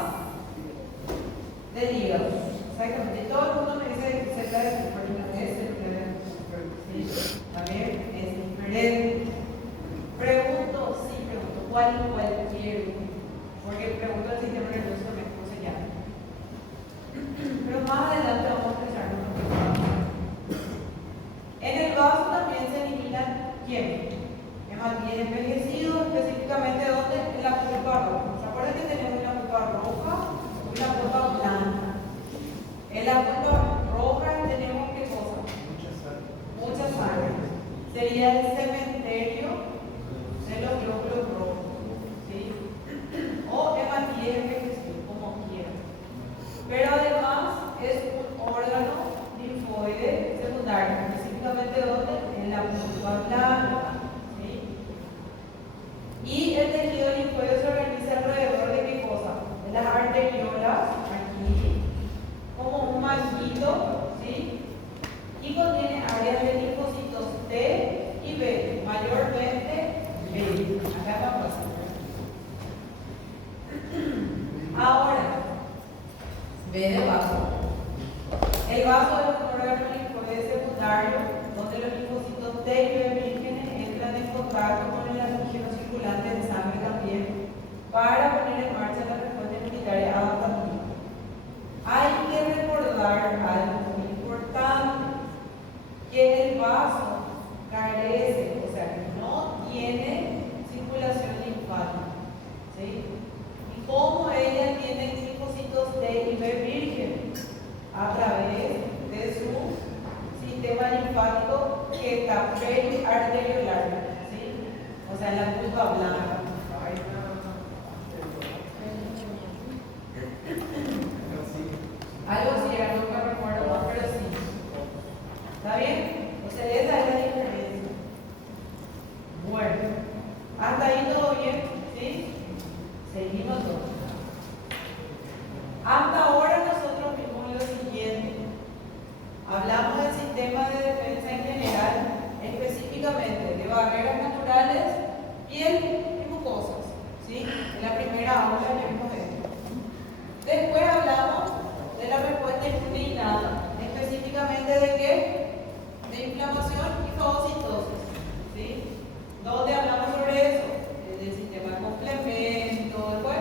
Del hígado. Exactamente. Todo el mundo me dice cerca de Cooper, no es cerca de Cooper, ¿sí? ¿Está bien? Es diferente. Pregunto, ¿cuál quiero? porque pregunto el sistema nervioso también cómo se llama. Pero más adelante vamos a expresar un poquito. En el vaso también se eliminan quién. Hematíes envejecidos, específicamente ¿dónde? En la pulpa roja. ¿Se acuerdan que tenemos una pulpa roja y una pulpa blanca? En la pulpa roja tenemos ¿qué cosa? Mucha sangre. Sería el cementerio de los glóbulos rojos, ¿sí? O hematíes envejecidos, como quieran. Pero además es un órgano linfoide secundario, específicamente ¿dónde? En la pulpa blanca. Y el tejido linfoide se organiza alrededor de qué cosa? De las arteriolas, aquí, como un manguito, ¿sí? Y contiene áreas de linfocitos T y B, mayormente B. Acá va a pasar. Ahora, B de vaso. El vaso es un órgano linfoide secundario donde los linfocitos T y B vírgenes entran en contacto con el antígeno circulante en sangre también para poner en marcha la respuesta inmunitaria adaptativa. Hay que recordar algo muy importante, que el vaso carece, o sea, que no tiene circulación linfática, ¿sí? ¿Y cómo ella tiene linfocitos T y B virgen? A través de su sistema linfático que está periarteriolar, ¿sí? O sea, en la pulpa blanca. Algo así, era, no me recuerdo más, pero sí. ¿Está bien? O sea, esa es la diferencia. Bueno, hasta ahí todo bien, ¿sí? Seguimos todos. Hasta ahora nosotros vimos lo siguiente. Hablamos del sistema de defensa en general, específicamente de barreras naturales, piel y mucosas, ¿sí? En la primera aula ya vimos esto. Después hablamos de la respuesta inmune innata, específicamente de qué? De inflamación y fagocitosis, ¿sí? ¿Dónde hablamos sobre eso? Del sistema de complemento, después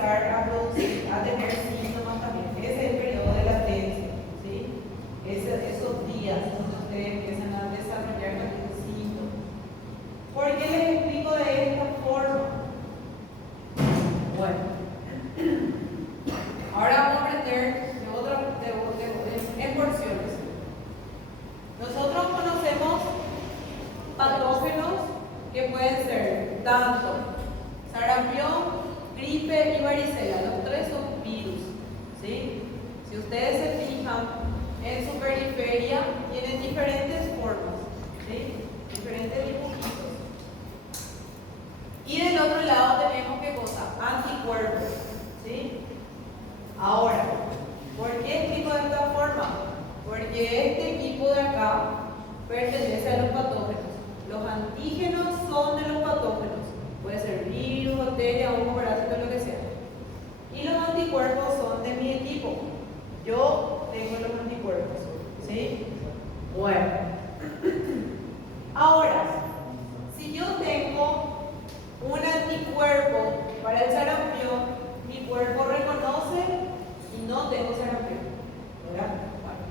empezar a producir, a tener síntomas también. Ese es el periodo de latencia, ¿sí? Esos días donde ustedes empiezan a desarrollar los síntomas. ¿Por qué les explico de esta forma? Bueno, ahora vamos a aprender en porciones. Nosotros conocemos patógenos que pueden ser tanto sarampión, gripe y varicela. Los tres son virus, ¿sí? Si ustedes se fijan en su periferia, tienen diferentes formas, ¿sí? Diferentes dibujitos. Y del otro lado tenemos, ¿qué cosa? Anticuerpos, ¿sí? Ahora, ¿por qué explico de esta forma? Porque este equipo de acá pertenece a los patógenos. Los antígenos son de los patógenos. Puede ser virus, bacteria, hongo, parásito, lo que sea. Y los anticuerpos son de mi equipo. Yo tengo los anticuerpos, ¿sí? Bueno. Ahora, si yo tengo un anticuerpo para el sarampión, mi cuerpo reconoce y no tengo sarampión, ¿verdad? Bueno.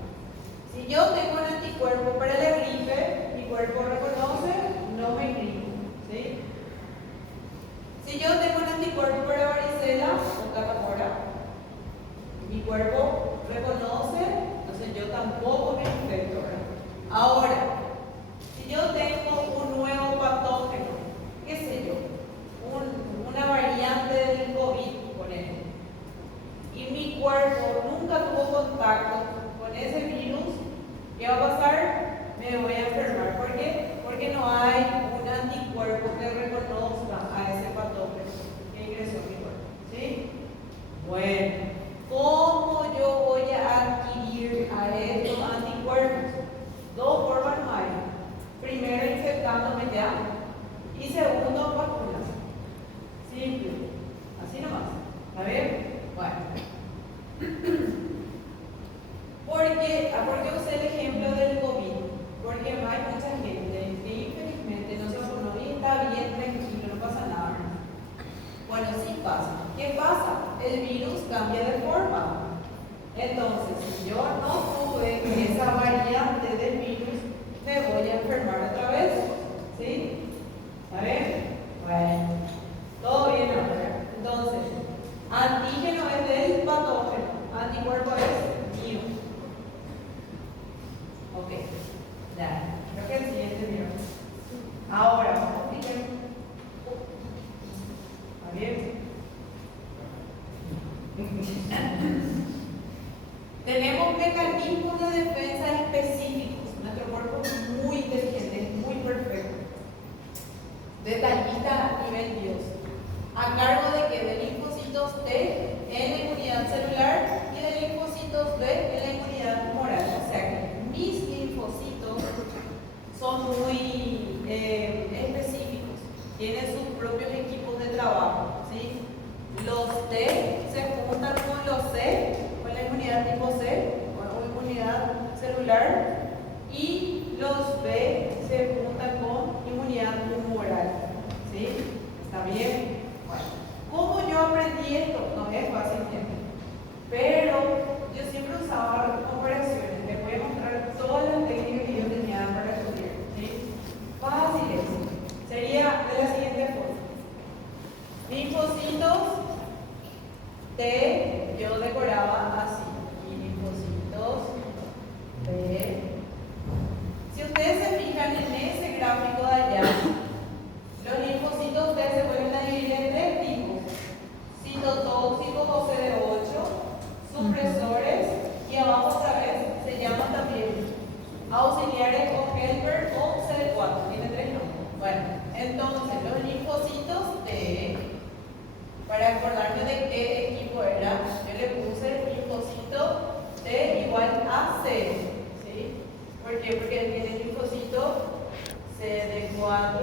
Si yo tengo un anticuerpo para la gripe, mi cuerpo reconoce, no me gripo, ¿sí? Si yo tengo un anticuerpo para varicela o catapora, mi cuerpo reconoce, entonces yo tampoco me infecto, ¿verdad? Ahora, si yo tengo un nuevo patógeno, qué sé yo, una variante del COVID, ponele, y mi cuerpo nunca tuvo contacto con ese virus, ¿qué va a pasar? Me voy a enfermar. ¿Por qué? Porque no hay un anticuerpo que reconozca a ese patógeno que ingresó a mi cuerpo, ¿sí? Bueno, ¿cómo yo voy a adquirir a estos anticuerpos? Dos formas no hay. Primero, infectándome ya, y segundo, vacunas. Simple, así nomás. ¿Está bien? Bueno. ¿Por qué usé el ejemplo del COVID? Porque hay mucha gente que infelizmente no se vacunó y está bien tranquilo, no pasa nada. Bueno, sí pasa. ¿Qué pasa? El virus cambia de forma. Entonces, si yo no tuve esa variante del virus, me voy a enfermar otra vez. ¿Sí? ¿Está bien? Bueno, todo bien ahora. Entonces, antígeno es del patógeno, anticuerpo es mío. Ok, ya. Creo que el siguiente es mío. Ahora, vamos a explicar. ¿Está bien? Tenemos mecanismos de defensa específicos. Nuestro cuerpo es muy inteligente, es muy perfecto. Detallista a nivel Dios. A cargo de que de linfocitos T en la inmunidad celular y de linfocitos B en la inmunidad humoral. O sea que mis linfocitos son muy específicos. Tienen sus propios equipos de trabajo, ¿sí? Los T se juntan con los C, con la inmunidad tipo C, o inmunidad celular, y los B se juntan con inmunidad humoral, ¿sí? ¿Está bien? Bueno, ¿cómo yo aprendí esto? No es fácil, gente, pero yo siempre usaba comparaciones. Les voy a mostrar todas las técnicas que yo tenía para estudiar, ¿sí? Fáciles. Sería de la siguiente forma. Linfocitos T, yo decoraba así. Y linfocitos B. Si ustedes se fijan en ese gráfico de allá, los linfocitos T se vuelven a dividir en tres tipos: citotóxicos o CD8, supresores, y abajo otra vez se llaman también auxiliares o helper o CD4. Tiene tres nombres. Bueno, entonces los linfocitos T, para acordarme de qué equipo era, yo le puse linfocito T igual a C, ¿sí? ¿Por qué? Porque tiene linfocito CD4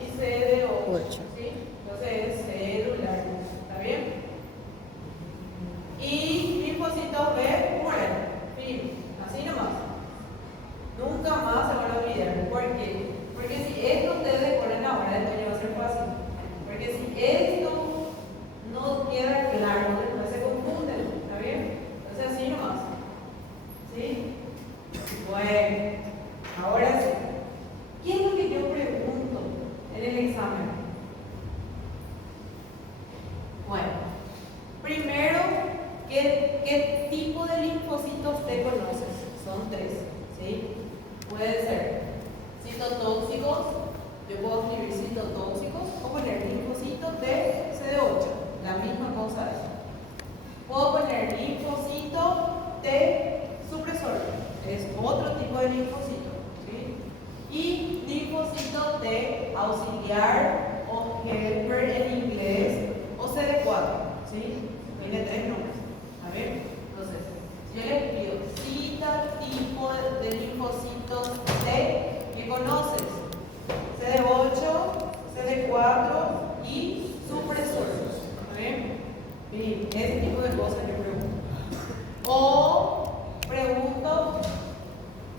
y CD8, ¿sí? Entonces es celular, ¿está bien? Y linfocitos B humoral, fin, así nomás. Nunca más se van a olvidar. ¿Por qué? Porque si esto ustedes decoran ahora, esto ya va a ser fácil. Porque si esto no queda claro ¿Qué tipo de linfocitos T conoces? Son tres, ¿sí? Puede ser citotóxicos, yo puedo escribir citotóxicos o poner linfocito T CD8, la misma cosa es. Puedo poner linfocito T supresor, es otro tipo de linfocito, ¿sí? Y linfocito T auxiliar o helper en inglés o CD4, ¿sí? Tiene tres nombres. A ver, entonces, yo le escribo cita tipo de linfocitos T que conoces, CD8, CD4 y supresores. A ver, bien, ese tipo de cosas yo pregunto. O pregunto,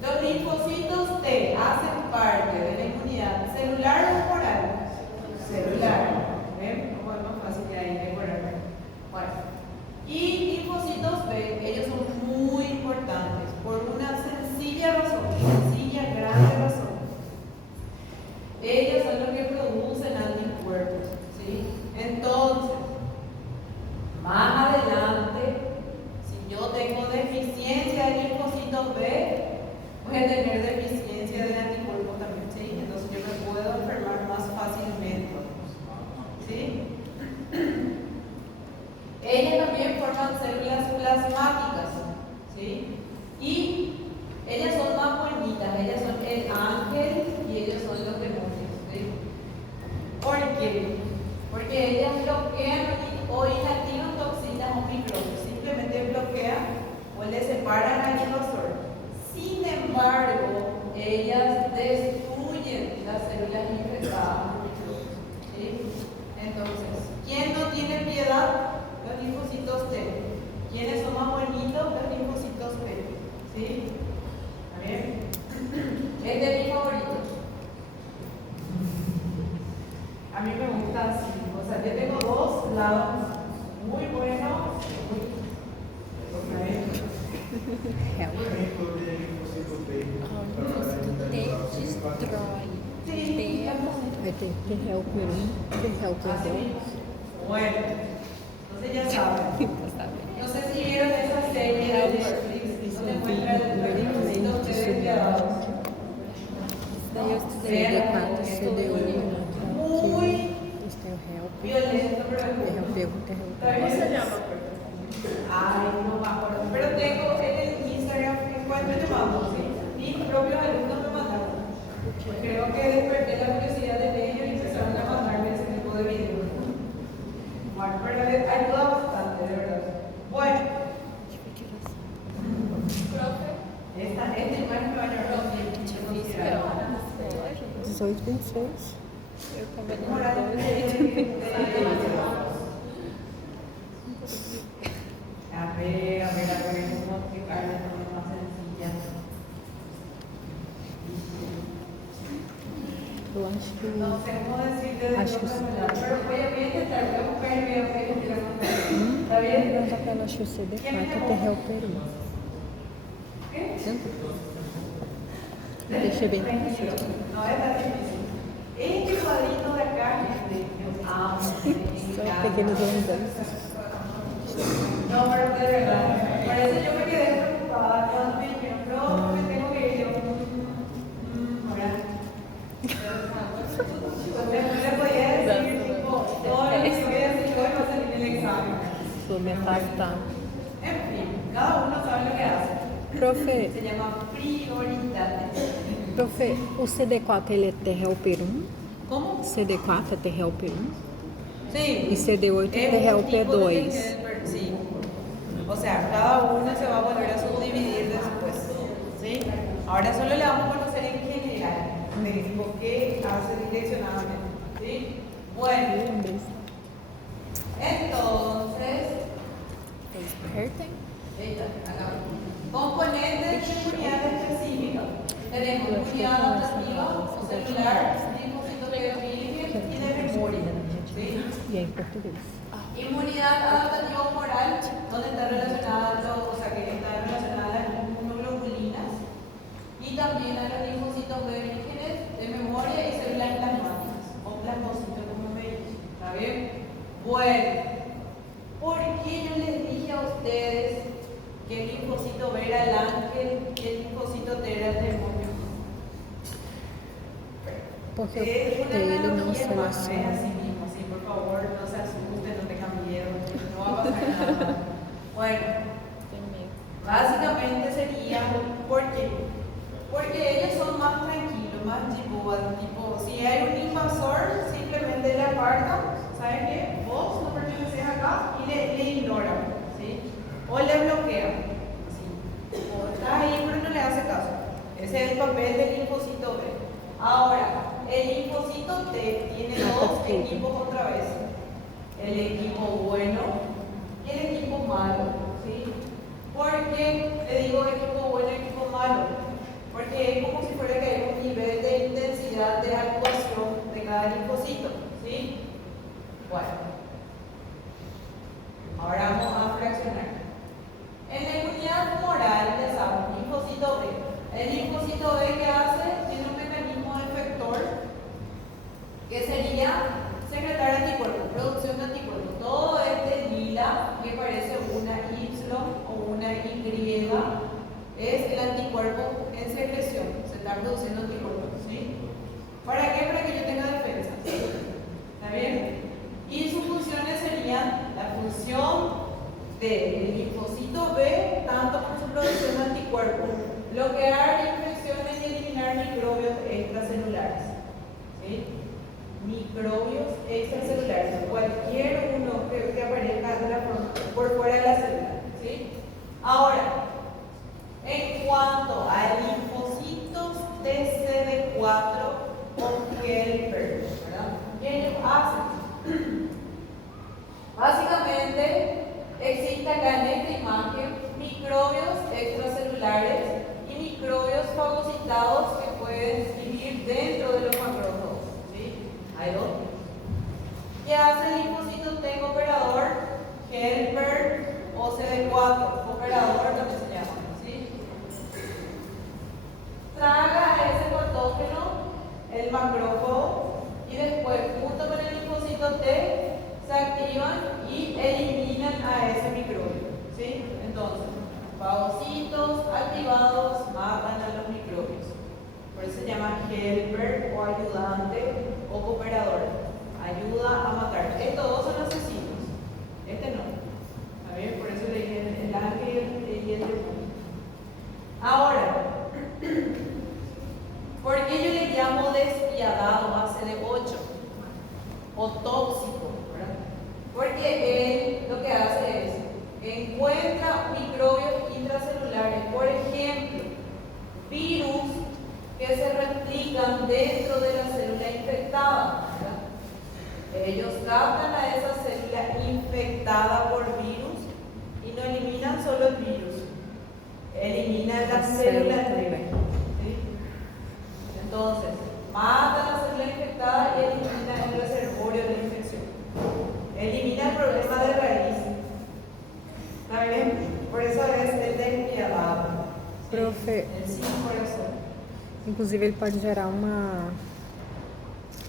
¿los linfocitos T hacen parte de la inmunidad celular o humoral? Celular. ¿Ven? Como es más fácil de ahí decorarme. Bueno. Y linfocitos B, ellos son muy importantes por una sencilla razón, sencilla, grande razón. Ellos son los que producen anticuerpos, ¿sí? Entonces, más adelante, si yo tengo deficiencia de linfocitos B, voy a tener deficiencia de anticuerpos también, ¿sí? Entonces yo me puedo enfermar más fácilmente, ¿sí? Ellas también forman células plasmáticas, ¿sí? Y ellas son más bonitas, ellas son el ángel y ellos son los demonios, ¿sí? ¿Por qué? Porque ellas bloquean o inactivan toxinas o microbios, simplemente bloquean o le separan al invasor. Sin embargo, ellas destruyen las células infectadas por microbios, ¿sí? Entonces, ¿quién no tiene piedad? Los linfocitos T. ¿Quiénes son más bonitos? Los linfocitos P. ¿Sí? A ver. Este es mi favorito. A mí me gusta así. O sea, yo tengo dos lados muy buenos. A ver. Vai ter que helper 1, que helper 2. Bueno, entonces ya saben. No sé si vieron esa serie de Netflix donde muestra los linfocitos T despiadados. Daí eu estudei D4, CD1, Muy este é o helper, violento, pero es bueno. helper 1, helper ¿Cómo 2. se llama, perdón? Ay, no me acuerdo. Pero tengo en el Instagram, en cual me mando, ¿sí? Mis propios alumnos me mandaron. Creo que desperté la curiosidad de ellos y empezaron a mandarme ese tipo de videos. Bueno, pero les ayuda bastante, de verdad. Bueno. Profe, esta imagen me va a llevar 18, 26. Eu também Moral não de A ver, cómo explicarlo de forma más sencilla. Eu acho que No sé cómo decirte de Acho que otra sí. manera, pero voy a intentar, voy a buscar el video que explicar más tarde. ¿Está bien? na tabela acho o CD4 tem helper 1. ¿Qué? Deixei bem Tranquilo, confuso. no es tan difícil. Este cuadrito de acá, yo amo, me Só encanta. pequenos lembranças. No, pero de verdad, por eso yo me quedé preocupada cuando me dijeron, no, me tengo que ir. Yo, ahora. Después le podía decir, tipo, todo lo que voy a decir hoy va a salir en el examen. Sou metade tá. En fin, cada uno sabe lo que hace. Profe, Se llama prioridades. profe, o CD4 ele é T helper 1, ¿Cómo? CD4 é T helper 1 Sí. e CD8 é T Es un helper tipo de 2. helper, sí. O sea, cada uno se va a volver a subdividir después. ¿Sí? Ahora solo le vamos a conocer en general. De tipo qué hace direccionadamente. ¿Sí? Bueno, entonces, componentes de inmunidad específica. Tenemos inmunidad adaptativa o celular, linfocitos de virgen y de memoria. ¿Sí? E é em português. Inmunidad adaptativa humoral, donde está relacionada, o sea, que está relacionada a las inmunoglobulinas y también a los linfocitos B vírgenes de memoria y células plasmáticas, o plasmocitos como me dicen. ¿Está bien? Bueno, ¿por qué yo les dije a ustedes era el ángel y el linfocito T era el demonio. Porque o Es T una ele não analogía más, no es así seleciona. mismo, sí, por favor, no se asusten, no tengan miedo, no va a pasar nada. Bueno, Tem medo. básicamente sería, ¿por qué? Porque ellos son más tranquilos, más tipo, si hay un invasor, simplemente le apartan, ¿saben qué? Vos no perteneces acá y le ignoran, ¿sí? O le bloquean, ¿sí? O estás ahí pero no le hace caso. Ese es el papel del linfocito B. Ahora, el linfocito T tiene dos equipos otra vez. El equipo bueno y el equipo malo, ¿sí? ¿Por qué le digo equipo bueno y equipo malo? Porque es como si fuera que hay un nivel de intensidad de actuación de cada linfocito, ¿sí? Bueno, ahora vamos a fraccionar. En la inmunidad moral, ya saben, linfocito B. El linfocito B que hace tiene un mecanismo efector que sería secretar anticuerpos, producción de anticuerpos. Todo este lila que parece una Y o una Y es el anticuerpo en secreción, se está produciendo anticuerpos, ¿sí? ¿Para qué? Para que yo tenga defensa. ¿Está bien? Y sus funciones serían la función del linfocito B, tanto por su producción de anticuerpos, bloquear infecciones y eliminar microbios extracelulares, ¿sí? Microbios extracelulares, cualquier uno que aparezca por fuera de la célula, ¿sí? Ahora, en cuanto a linfocitos TCD4 o Helper, ¿verdad? ¿Qué ellos hacen? Básicamente, existe acá en esta imagen microbios extracelulares y microbios fagocitados que pueden vivir dentro de los macrófagos, ¿sí? Hay dos. ¿Qué hace el linfocito T operador? Helper o CD4, operador también se llama, ¿sí? Traga a ese patógeno, el macrófago, y después, junto con el linfocito T, se activan y eliminan a ese microbio, ¿sí? Entonces, fagocitos activados matan a los microbios. Por eso se llama helper o ayudante o cooperador. Ayuda a matar. Estos dos son asesinos. Este no. ¿Está bien? Por eso le dije el ángel y el demonio. Ahora, ¿por qué yo le llamo despiadado a CD8? O tóxico, ¿verdad? Porque él lo que hace es encuentra microbios intracelulares, por ejemplo, virus que se replican dentro de la célula infectada, ¿verdad? Ellos captan a esa célula infectada por virus y no eliminan solo el virus, eliminan la célula entera, ¿sí? Entonces, matan la célula infectada y eliminan el reservorio de la infección. Elimina el problema de raíz. ¿Está bien? Por eso es el despiadado. ¿Sí? Profe, El sin corazón. inclusive ele pode gerar uma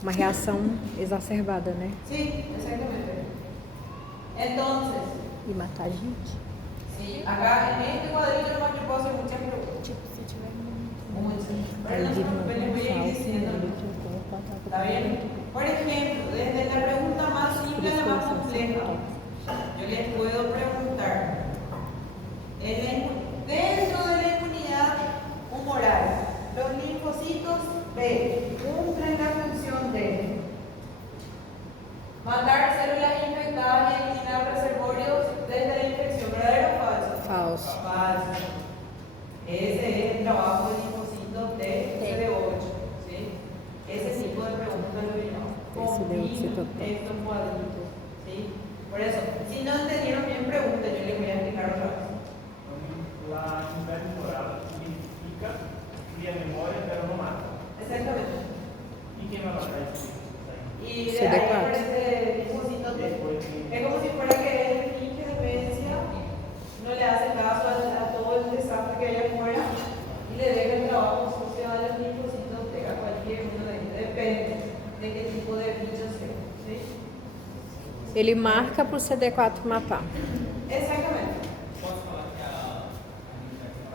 reação exacerbada, né? Sí, exactamente. Entonces, E matar a gente. sí, acá en este cuadrito nomás yo puedo hacer muchas preguntas. Tipo, se tiver muito. Muchas. Pero Aí no se vira preocupen, les voy a ir diciendo. ¿Está bien? Por ejemplo, desde la pregunta más simple a la más compleja, yo les puedo preguntar, dentro de la inmunidad humoral, los linfocitos B cumplen la función de matar células infectadas y eliminar reservorios desde la infección, ¿verdadero o falso? Falso. Falso. Ese es el trabajo del linfocito T CD8, ¿sí? Ese tipo de preguntas lo llamamos. CD8 Estos cuadritos, ¿sí? Por eso, si no entendieron bien, pregunten, yo les voy a explicar otra vez. La imunidade moral significa cria memória, pero não mata. Exactamente. E quem vai matar esse? Y de CD4. ahí aparece el linfocito T. Es como si fuera que él finge demencia, no le hace caso a todo el desastre que hay afuera y le deja el trabajo sucio a los linfocitos T, a cualquier uno de ellos. Depende de qué tipo de bicho sea, ¿sí? Ele marca pro CD4 matar. Exactamente. Posso falar que a imunização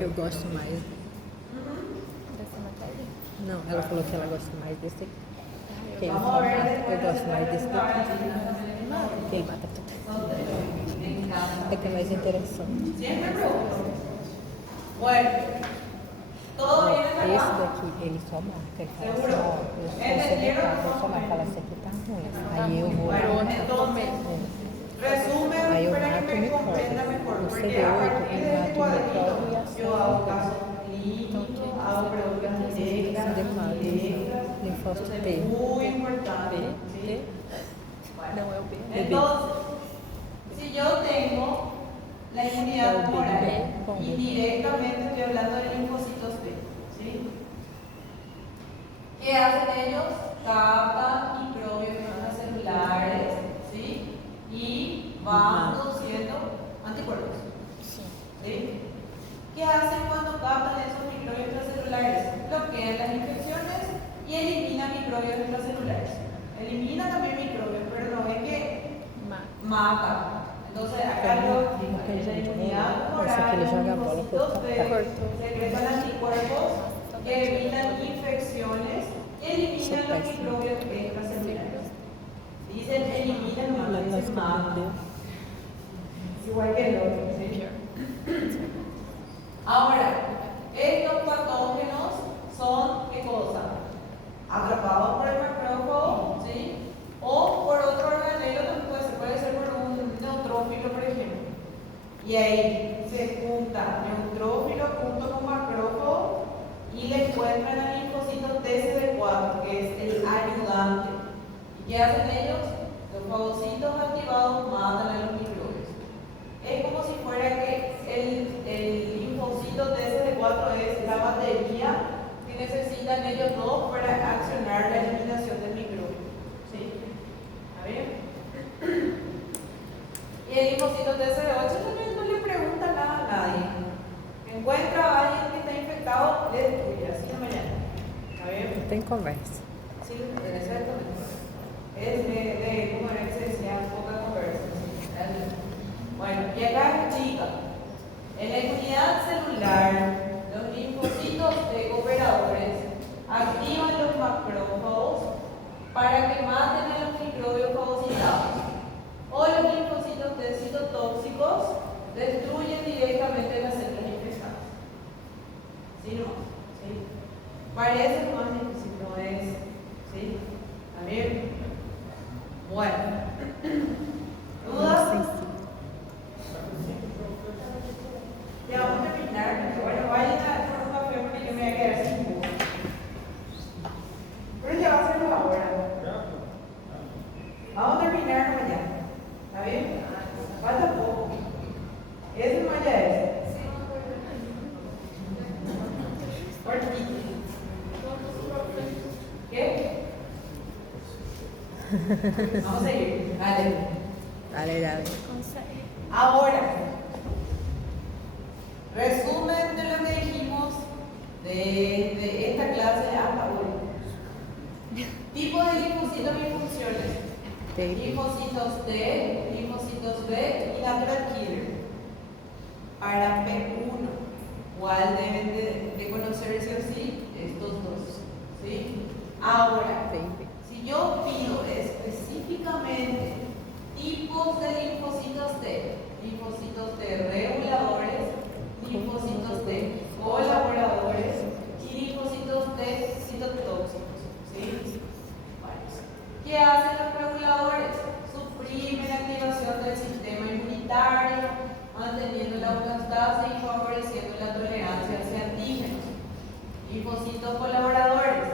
Eu gosto mais. Dessa matéria? Não, ela falou que ela gosta mais desse aqui. Que ele Vamos a ver mata. después Eu gosto mais desse de daqui. la Que ele mata tudo. É que é mais interessante. Siempre pregunto. Bueno, todo bien hasta Esse acá. daqui, ele só marca. Ele fala Seguro. assim, ó, eu sou secretário, eu só marco. Fala, esse aqui tá ruim. Aí eu vou Bueno, lá. entonces, resumen Aí eu para que mato o me micróbio. comprenda mejor. O Porque CD8, a partir ele de este mata o cuadrito, micróbio e a yo hago caso clínico, hago preguntas directas, indirectas. Linfócito Entonces, T. muy importante. B, ¿sí? D. Não é o B. Entonces, si yo tengo la inmunidad tumoral, indirectamente estoy hablando de linfocitos B, ¿sí? ¿Qué hacen ellos? Captan microbios extracelulares, ¿sí? Y van produciendo anticuerpos, ¿sí? ¿Qué hacen cuando captan esos microbios extracelulares? Bloquean las infecciones y eliminan microbios extracelulares. Eliminan también microbios, pero no ven que matan. Entonces, acá lo en la inmunidad tumoral, los linfocitos B secretan anticuerpos que evitan infecciones y eliminan los microbios extracelulares. Dicen eliminan, no dicen matan. Es igual que el otro, ¿sí? Ahora, estos patógenos son, ¿qué cosa? Atrapados por el macrófago, ¿sí? O por otro organelo, puede ser por un neutrófilo, por ejemplo. Y ahí se junta neutrófilo junto con macrófago y le encuentran al linfocito TCD4, que es el ayudante. ¿Y qué hacen ellos? Los fagocitos activados matan a los microbios. Es como si fuera que el linfocito TCD4 es la batería que necesitan ellos dos para accionar la eliminación del microbio. ¿Sí? ¿Está bien? Y el linfocito TCD8 también no le pregunta nada a nadie. Encuentra a alguien que está infectado, le destruye, así no mañana. ¿Está bien? Não tem conversa. Sí, exactamente. Es como se decía, poca conversa. ¿Sí? Bueno, y acá explica. En la inmunidad celular, los linfocitos de cooperadores activan los macrófagos para que maten a los microbios fagocitados. O los linfocitos de citotóxicos destruyen directamente las células infectadas. ¿Sí no? ¿Sí? Parece más difícil, no es. ¿Sí? ¿Está bien? Bueno. ¿Dudas? Ya vamos a terminar. Bueno, vayan a tomar un café porque yo me voy a quedar sin jugo. Pero ya va a ser la hora. Vamos a terminar mañana. ¿Está bien? Falta poco. ¿Eso no ya es? Cortito. ¿Qué? Vamos a seguir. Dale. Dale, dale. Consegue. Ahora, resumen de lo que dijimos de esta clase hasta hoy. Tipos de linfocitos y funciones. Linfocitos T, linfocitos B y natural killer. Para P1, ¿cuál deben de conocer sí o sí? Estos dos. ¿Sí? Ahora, si yo pido específicamente tipos de linfocitos T reguladores, linfocitos T colaboradores y linfocitos T citotóxicos. ¿Sí? ¿Qué hacen los reguladores? Suprimen la activación del sistema inmunitario, manteniendo la homeostasis y favoreciendo la tolerancia hacia antígenos. Linfocitos colaboradores.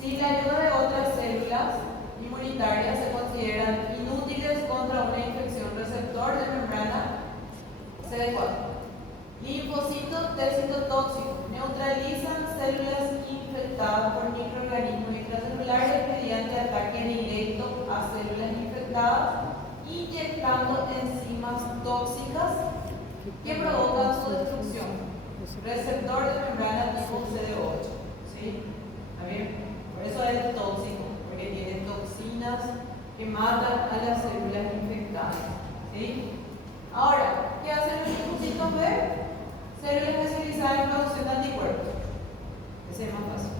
Sin la ayuda de otras células inmunitarias se consideran inútiles contra una infección receptor de membrana CD4. Linfocitos T citotóxicos neutralizan células infectadas por microorganismos extracelulares mediante ataque directo a células infectadas, inyectando enzimas tóxicas que provocan su destrucción. Receptor de membrana tipo CD8. ¿Sí? ¿Está bien? Por eso es tóxico, porque tiene toxinas que matan a las células infectadas. ¿Sí? Ahora, ¿qué hacen los linfocitos B? Células especializadas en producción de anticuerpos. Ese es más fácil.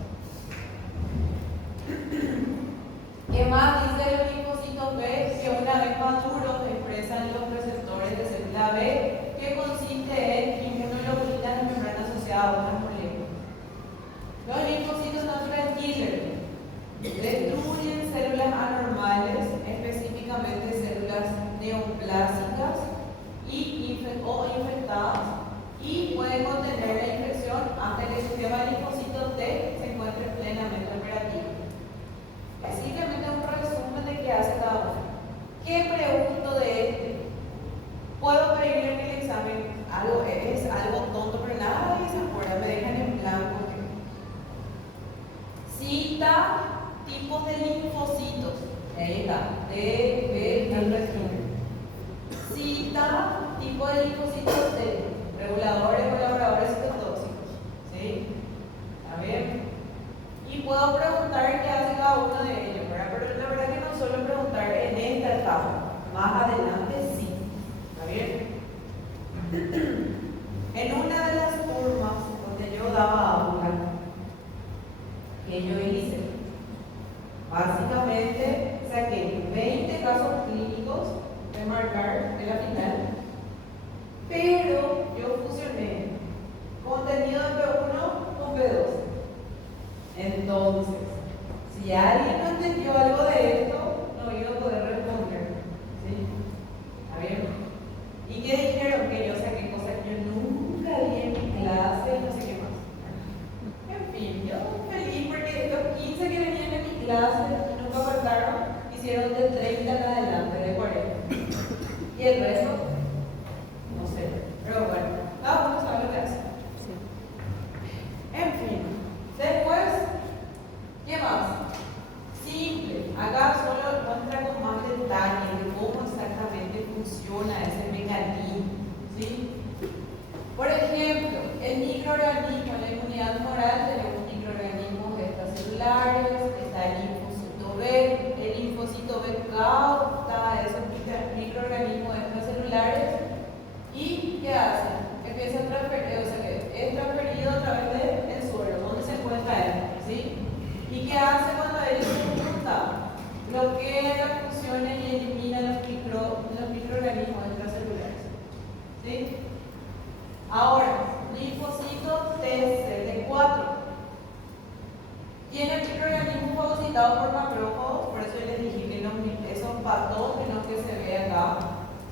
¿Qué más dice los linfocitos B? Que una vez maduros expresan los receptores de célula B, que consiste en inmunoglobulinas de membrana asociada a otras moléculas. Los linfocitos natural killer destruyen células anormales, específicamente células neoplásicas o infectadas, y pueden contener la infección hasta que el sistema de linfocitos T se encuentre plenamente operativo. Es simplemente un resumen de qué hace cada uno. ¿Qué pregunto de este? Puedo pedirle en el examen algo, es algo tonto, pero nadie se acuerda, me dejan en blanco. Cita tipos de linfocitos. Ahí está. T, B, T. Cita tipo de linfocitos T. Reguladores, colaboradores citotóxicos. ¿Sí? ¿Está bien? Y puedo preguntar qué hace cada uno de ellos, ¿verdad? Pero la verdad que no suelo preguntar en esta etapa. Más adelante sí. ¿Está bien? En una de las turmas donde yo daba aula, que yo hice, básicamente saqué 20 casos clínicos de marcar en la final, pero yo fusioné contenido de P1 con P2. Entonces, si alguien no entendió algo de esto, no iba a poder responder. ¿Sí? ¿Está bien? ¿Y qué dijeron? Que yo saqué cosas que yo nunca vi en mi clase y no sé qué más. En fin, yo feliz porque los 15 que venían en mi clase y nunca faltaron, hicieron de 30 en adelante, de 40. Y el resto, no sé. Pero bueno, cada uno sabe lo que hace. Sí. En fin, después, ¿qué más? Simple. Acá solo muestra con más detalle de cómo exactamente funciona ese mecanismo. ¿Sí? Por ejemplo, el microorganismo, la inmunidad moral, tenemos microorganismos extracelulares, está el linfocito B. El linfocito B causa esos microorganismos extracelulares. ¿Y qué hace? Empieza a transferir, o sea que es transferido a través del suelo, donde se encuentra él. ¿Sí? ¿Y qué hace cuando él se junta? Bloquea las funciones y elimina los microorganismos extracelulares. ¿Sí? Ahora, linfocito TCD4. Tiene microorganismos fagocitados por macrófagos, por eso yo les dije que esos patógenos que se ve acá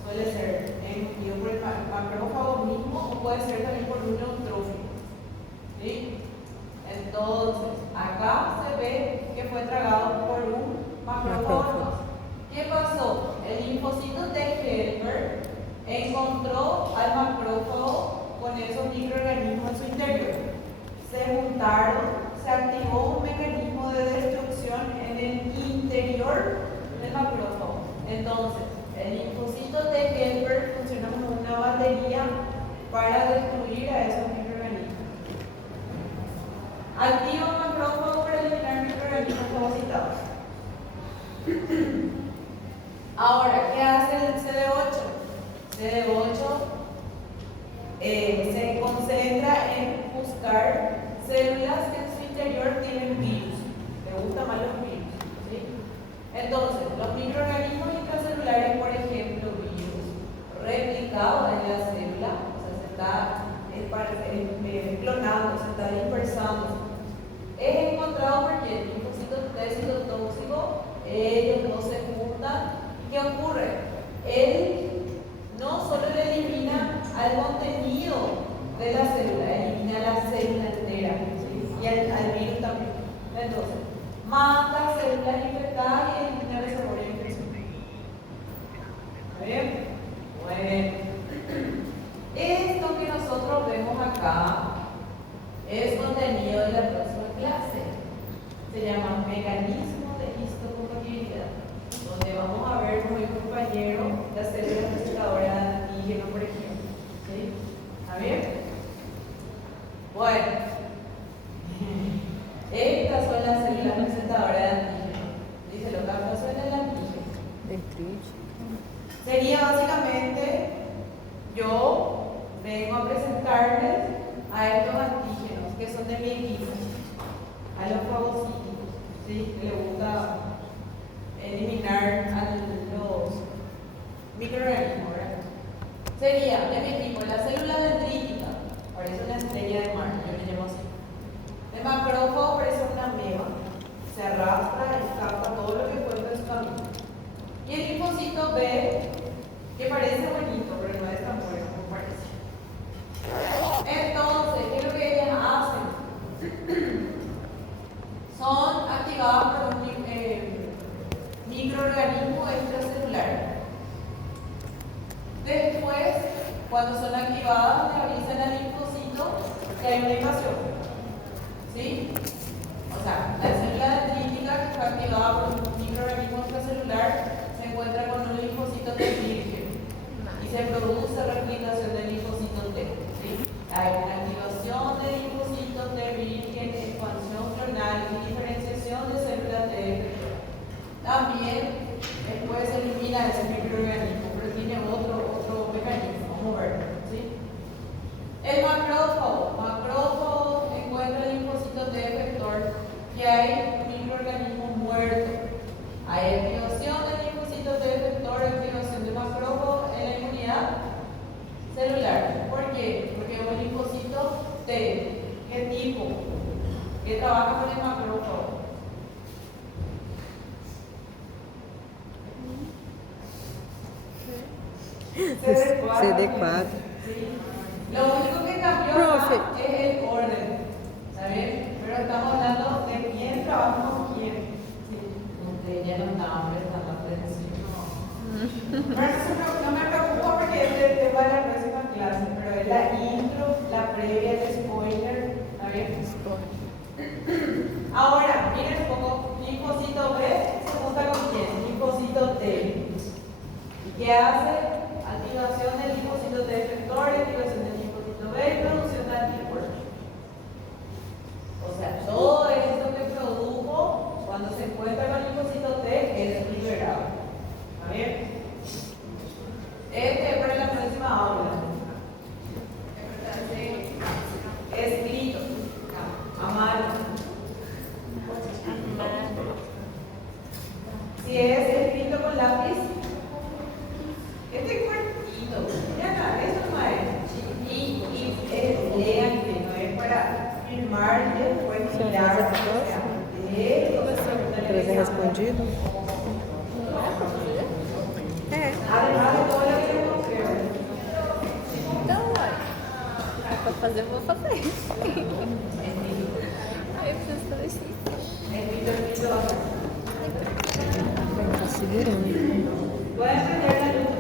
suele ser emitido por el macrófago mismo o puede ser también por un neutrófilo. ¿Sí? Entonces, acá se ve que fue tragado por un macrófago. ¿Qué pasó? El linfocito T helper encontró al macrófago con esos microorganismos en su interior. Se juntaron, se activó un mecanismo de destrucción en el interior del macrófago. Entonces, el linfocito T helper funciona como una batería para destruir a esos microorganismos. Activa un macrófago para eliminar microorganismos fagocitados. Ahora, ¿qué hace el CD8? CD8 se concentra en buscar células que en su interior tienen virus. Le gustan más los virus. ¿Sí? Entonces, los microorganismos intracelulares, por ejemplo, virus replicados en la célula, o sea, se está clonando, se está dispersando. Es encontrado porque el linfocito T citotóxico, ellos no se juntan. ¿Qué ocurre? Él no solo le elimina al contenido de la célula, elimina la célula entera, ¿sí? Y al virus también. Entonces, mata células infectadas y elimina reservorio de infección. ¿Está bien? Bueno. Esto que nosotros vemos acá es contenido de la próxima clase. Se llama mecanismo de histocompatibilidad, donde vamos a ver con mi compañero las células presentadoras de antígeno, por ejemplo. ¿Sí? ¿Está bien? Bueno, estas son las células presentadoras de antígeno. Dice lo que pasó en el antígeno. Sería básicamente yo vengo a presentarles a estos antígenos que son de mi equipo, a los fagocíticos, ¿sí? Que le gusta eliminar a los microorganismos, ¿verdad? Sería de mi equipo la célula dendrítica, parece una estrella de mar, yo le llamo así. El macrófago parece una ameba, se arrastra y escapa todo lo que encuentra en su camino. Y el linfocito B, que parece bonito, pero no es tan bueno como parece. Entonces, ¿qué es lo que ellas hacen? Son activadas por un microorganismo extracelular. Después, cuando son activadas, le avisan al linfocito que hay una invasión. ¿Sí? O sea, la célula dendrítica que fue activada por un microorganismo extracelular se encuentra con un linfocito T virgen y se produce replicación del linfocito T. ¿Sí? Hay una activación del linfocito T virgen, expansión clonal y diferenciación de células T effector. También después se elimina ese microorganismo, pero tiene otro mecanismo. Vamos a ver. ¿Sí? El macrófago encuentra el linfocito T effector y hay microorganismos muertos. Hay activación del linfocito T effector, activación de macrófago en la inmunidad celular. ¿Por qué? Porque es un linfocito T. ¿Qué tipo? Que trabaja con el macrófago. CD4. Sí. Lo único que cambió Profe. acá es el orden, ¿está bien? Pero estamos hablando de quién trabaja con quién. Sí. Ustedes ya no estaban prestando atención. Pero eso no me preocupa porque es el tema de la próxima clase, pero es la intro, la previa, el spoiler, ¿está bien? Ahora, miren un poco, linfocito B se junta con quién, linfocito T. ¿Y qué hace? Activación del linfocito T effector, activación del linfocito B y producción de anticuerpos. O sea, todo esto que produjo cuando se encuentra con el linfocito T es liberado. ¿Está bien? Este es para la próxima aula. Escrito. A mano. Si es escrito con lápiz, este cuartito, mira acá, eso no es. Y lean que no es para firmar y después mirar. Trazer respondido? Además de todo lo que le mostré. Então, uai. É pra fazer, eu vou fazer. Aí eu preciso fazer assim. Está segurando. Voy a prender la luz.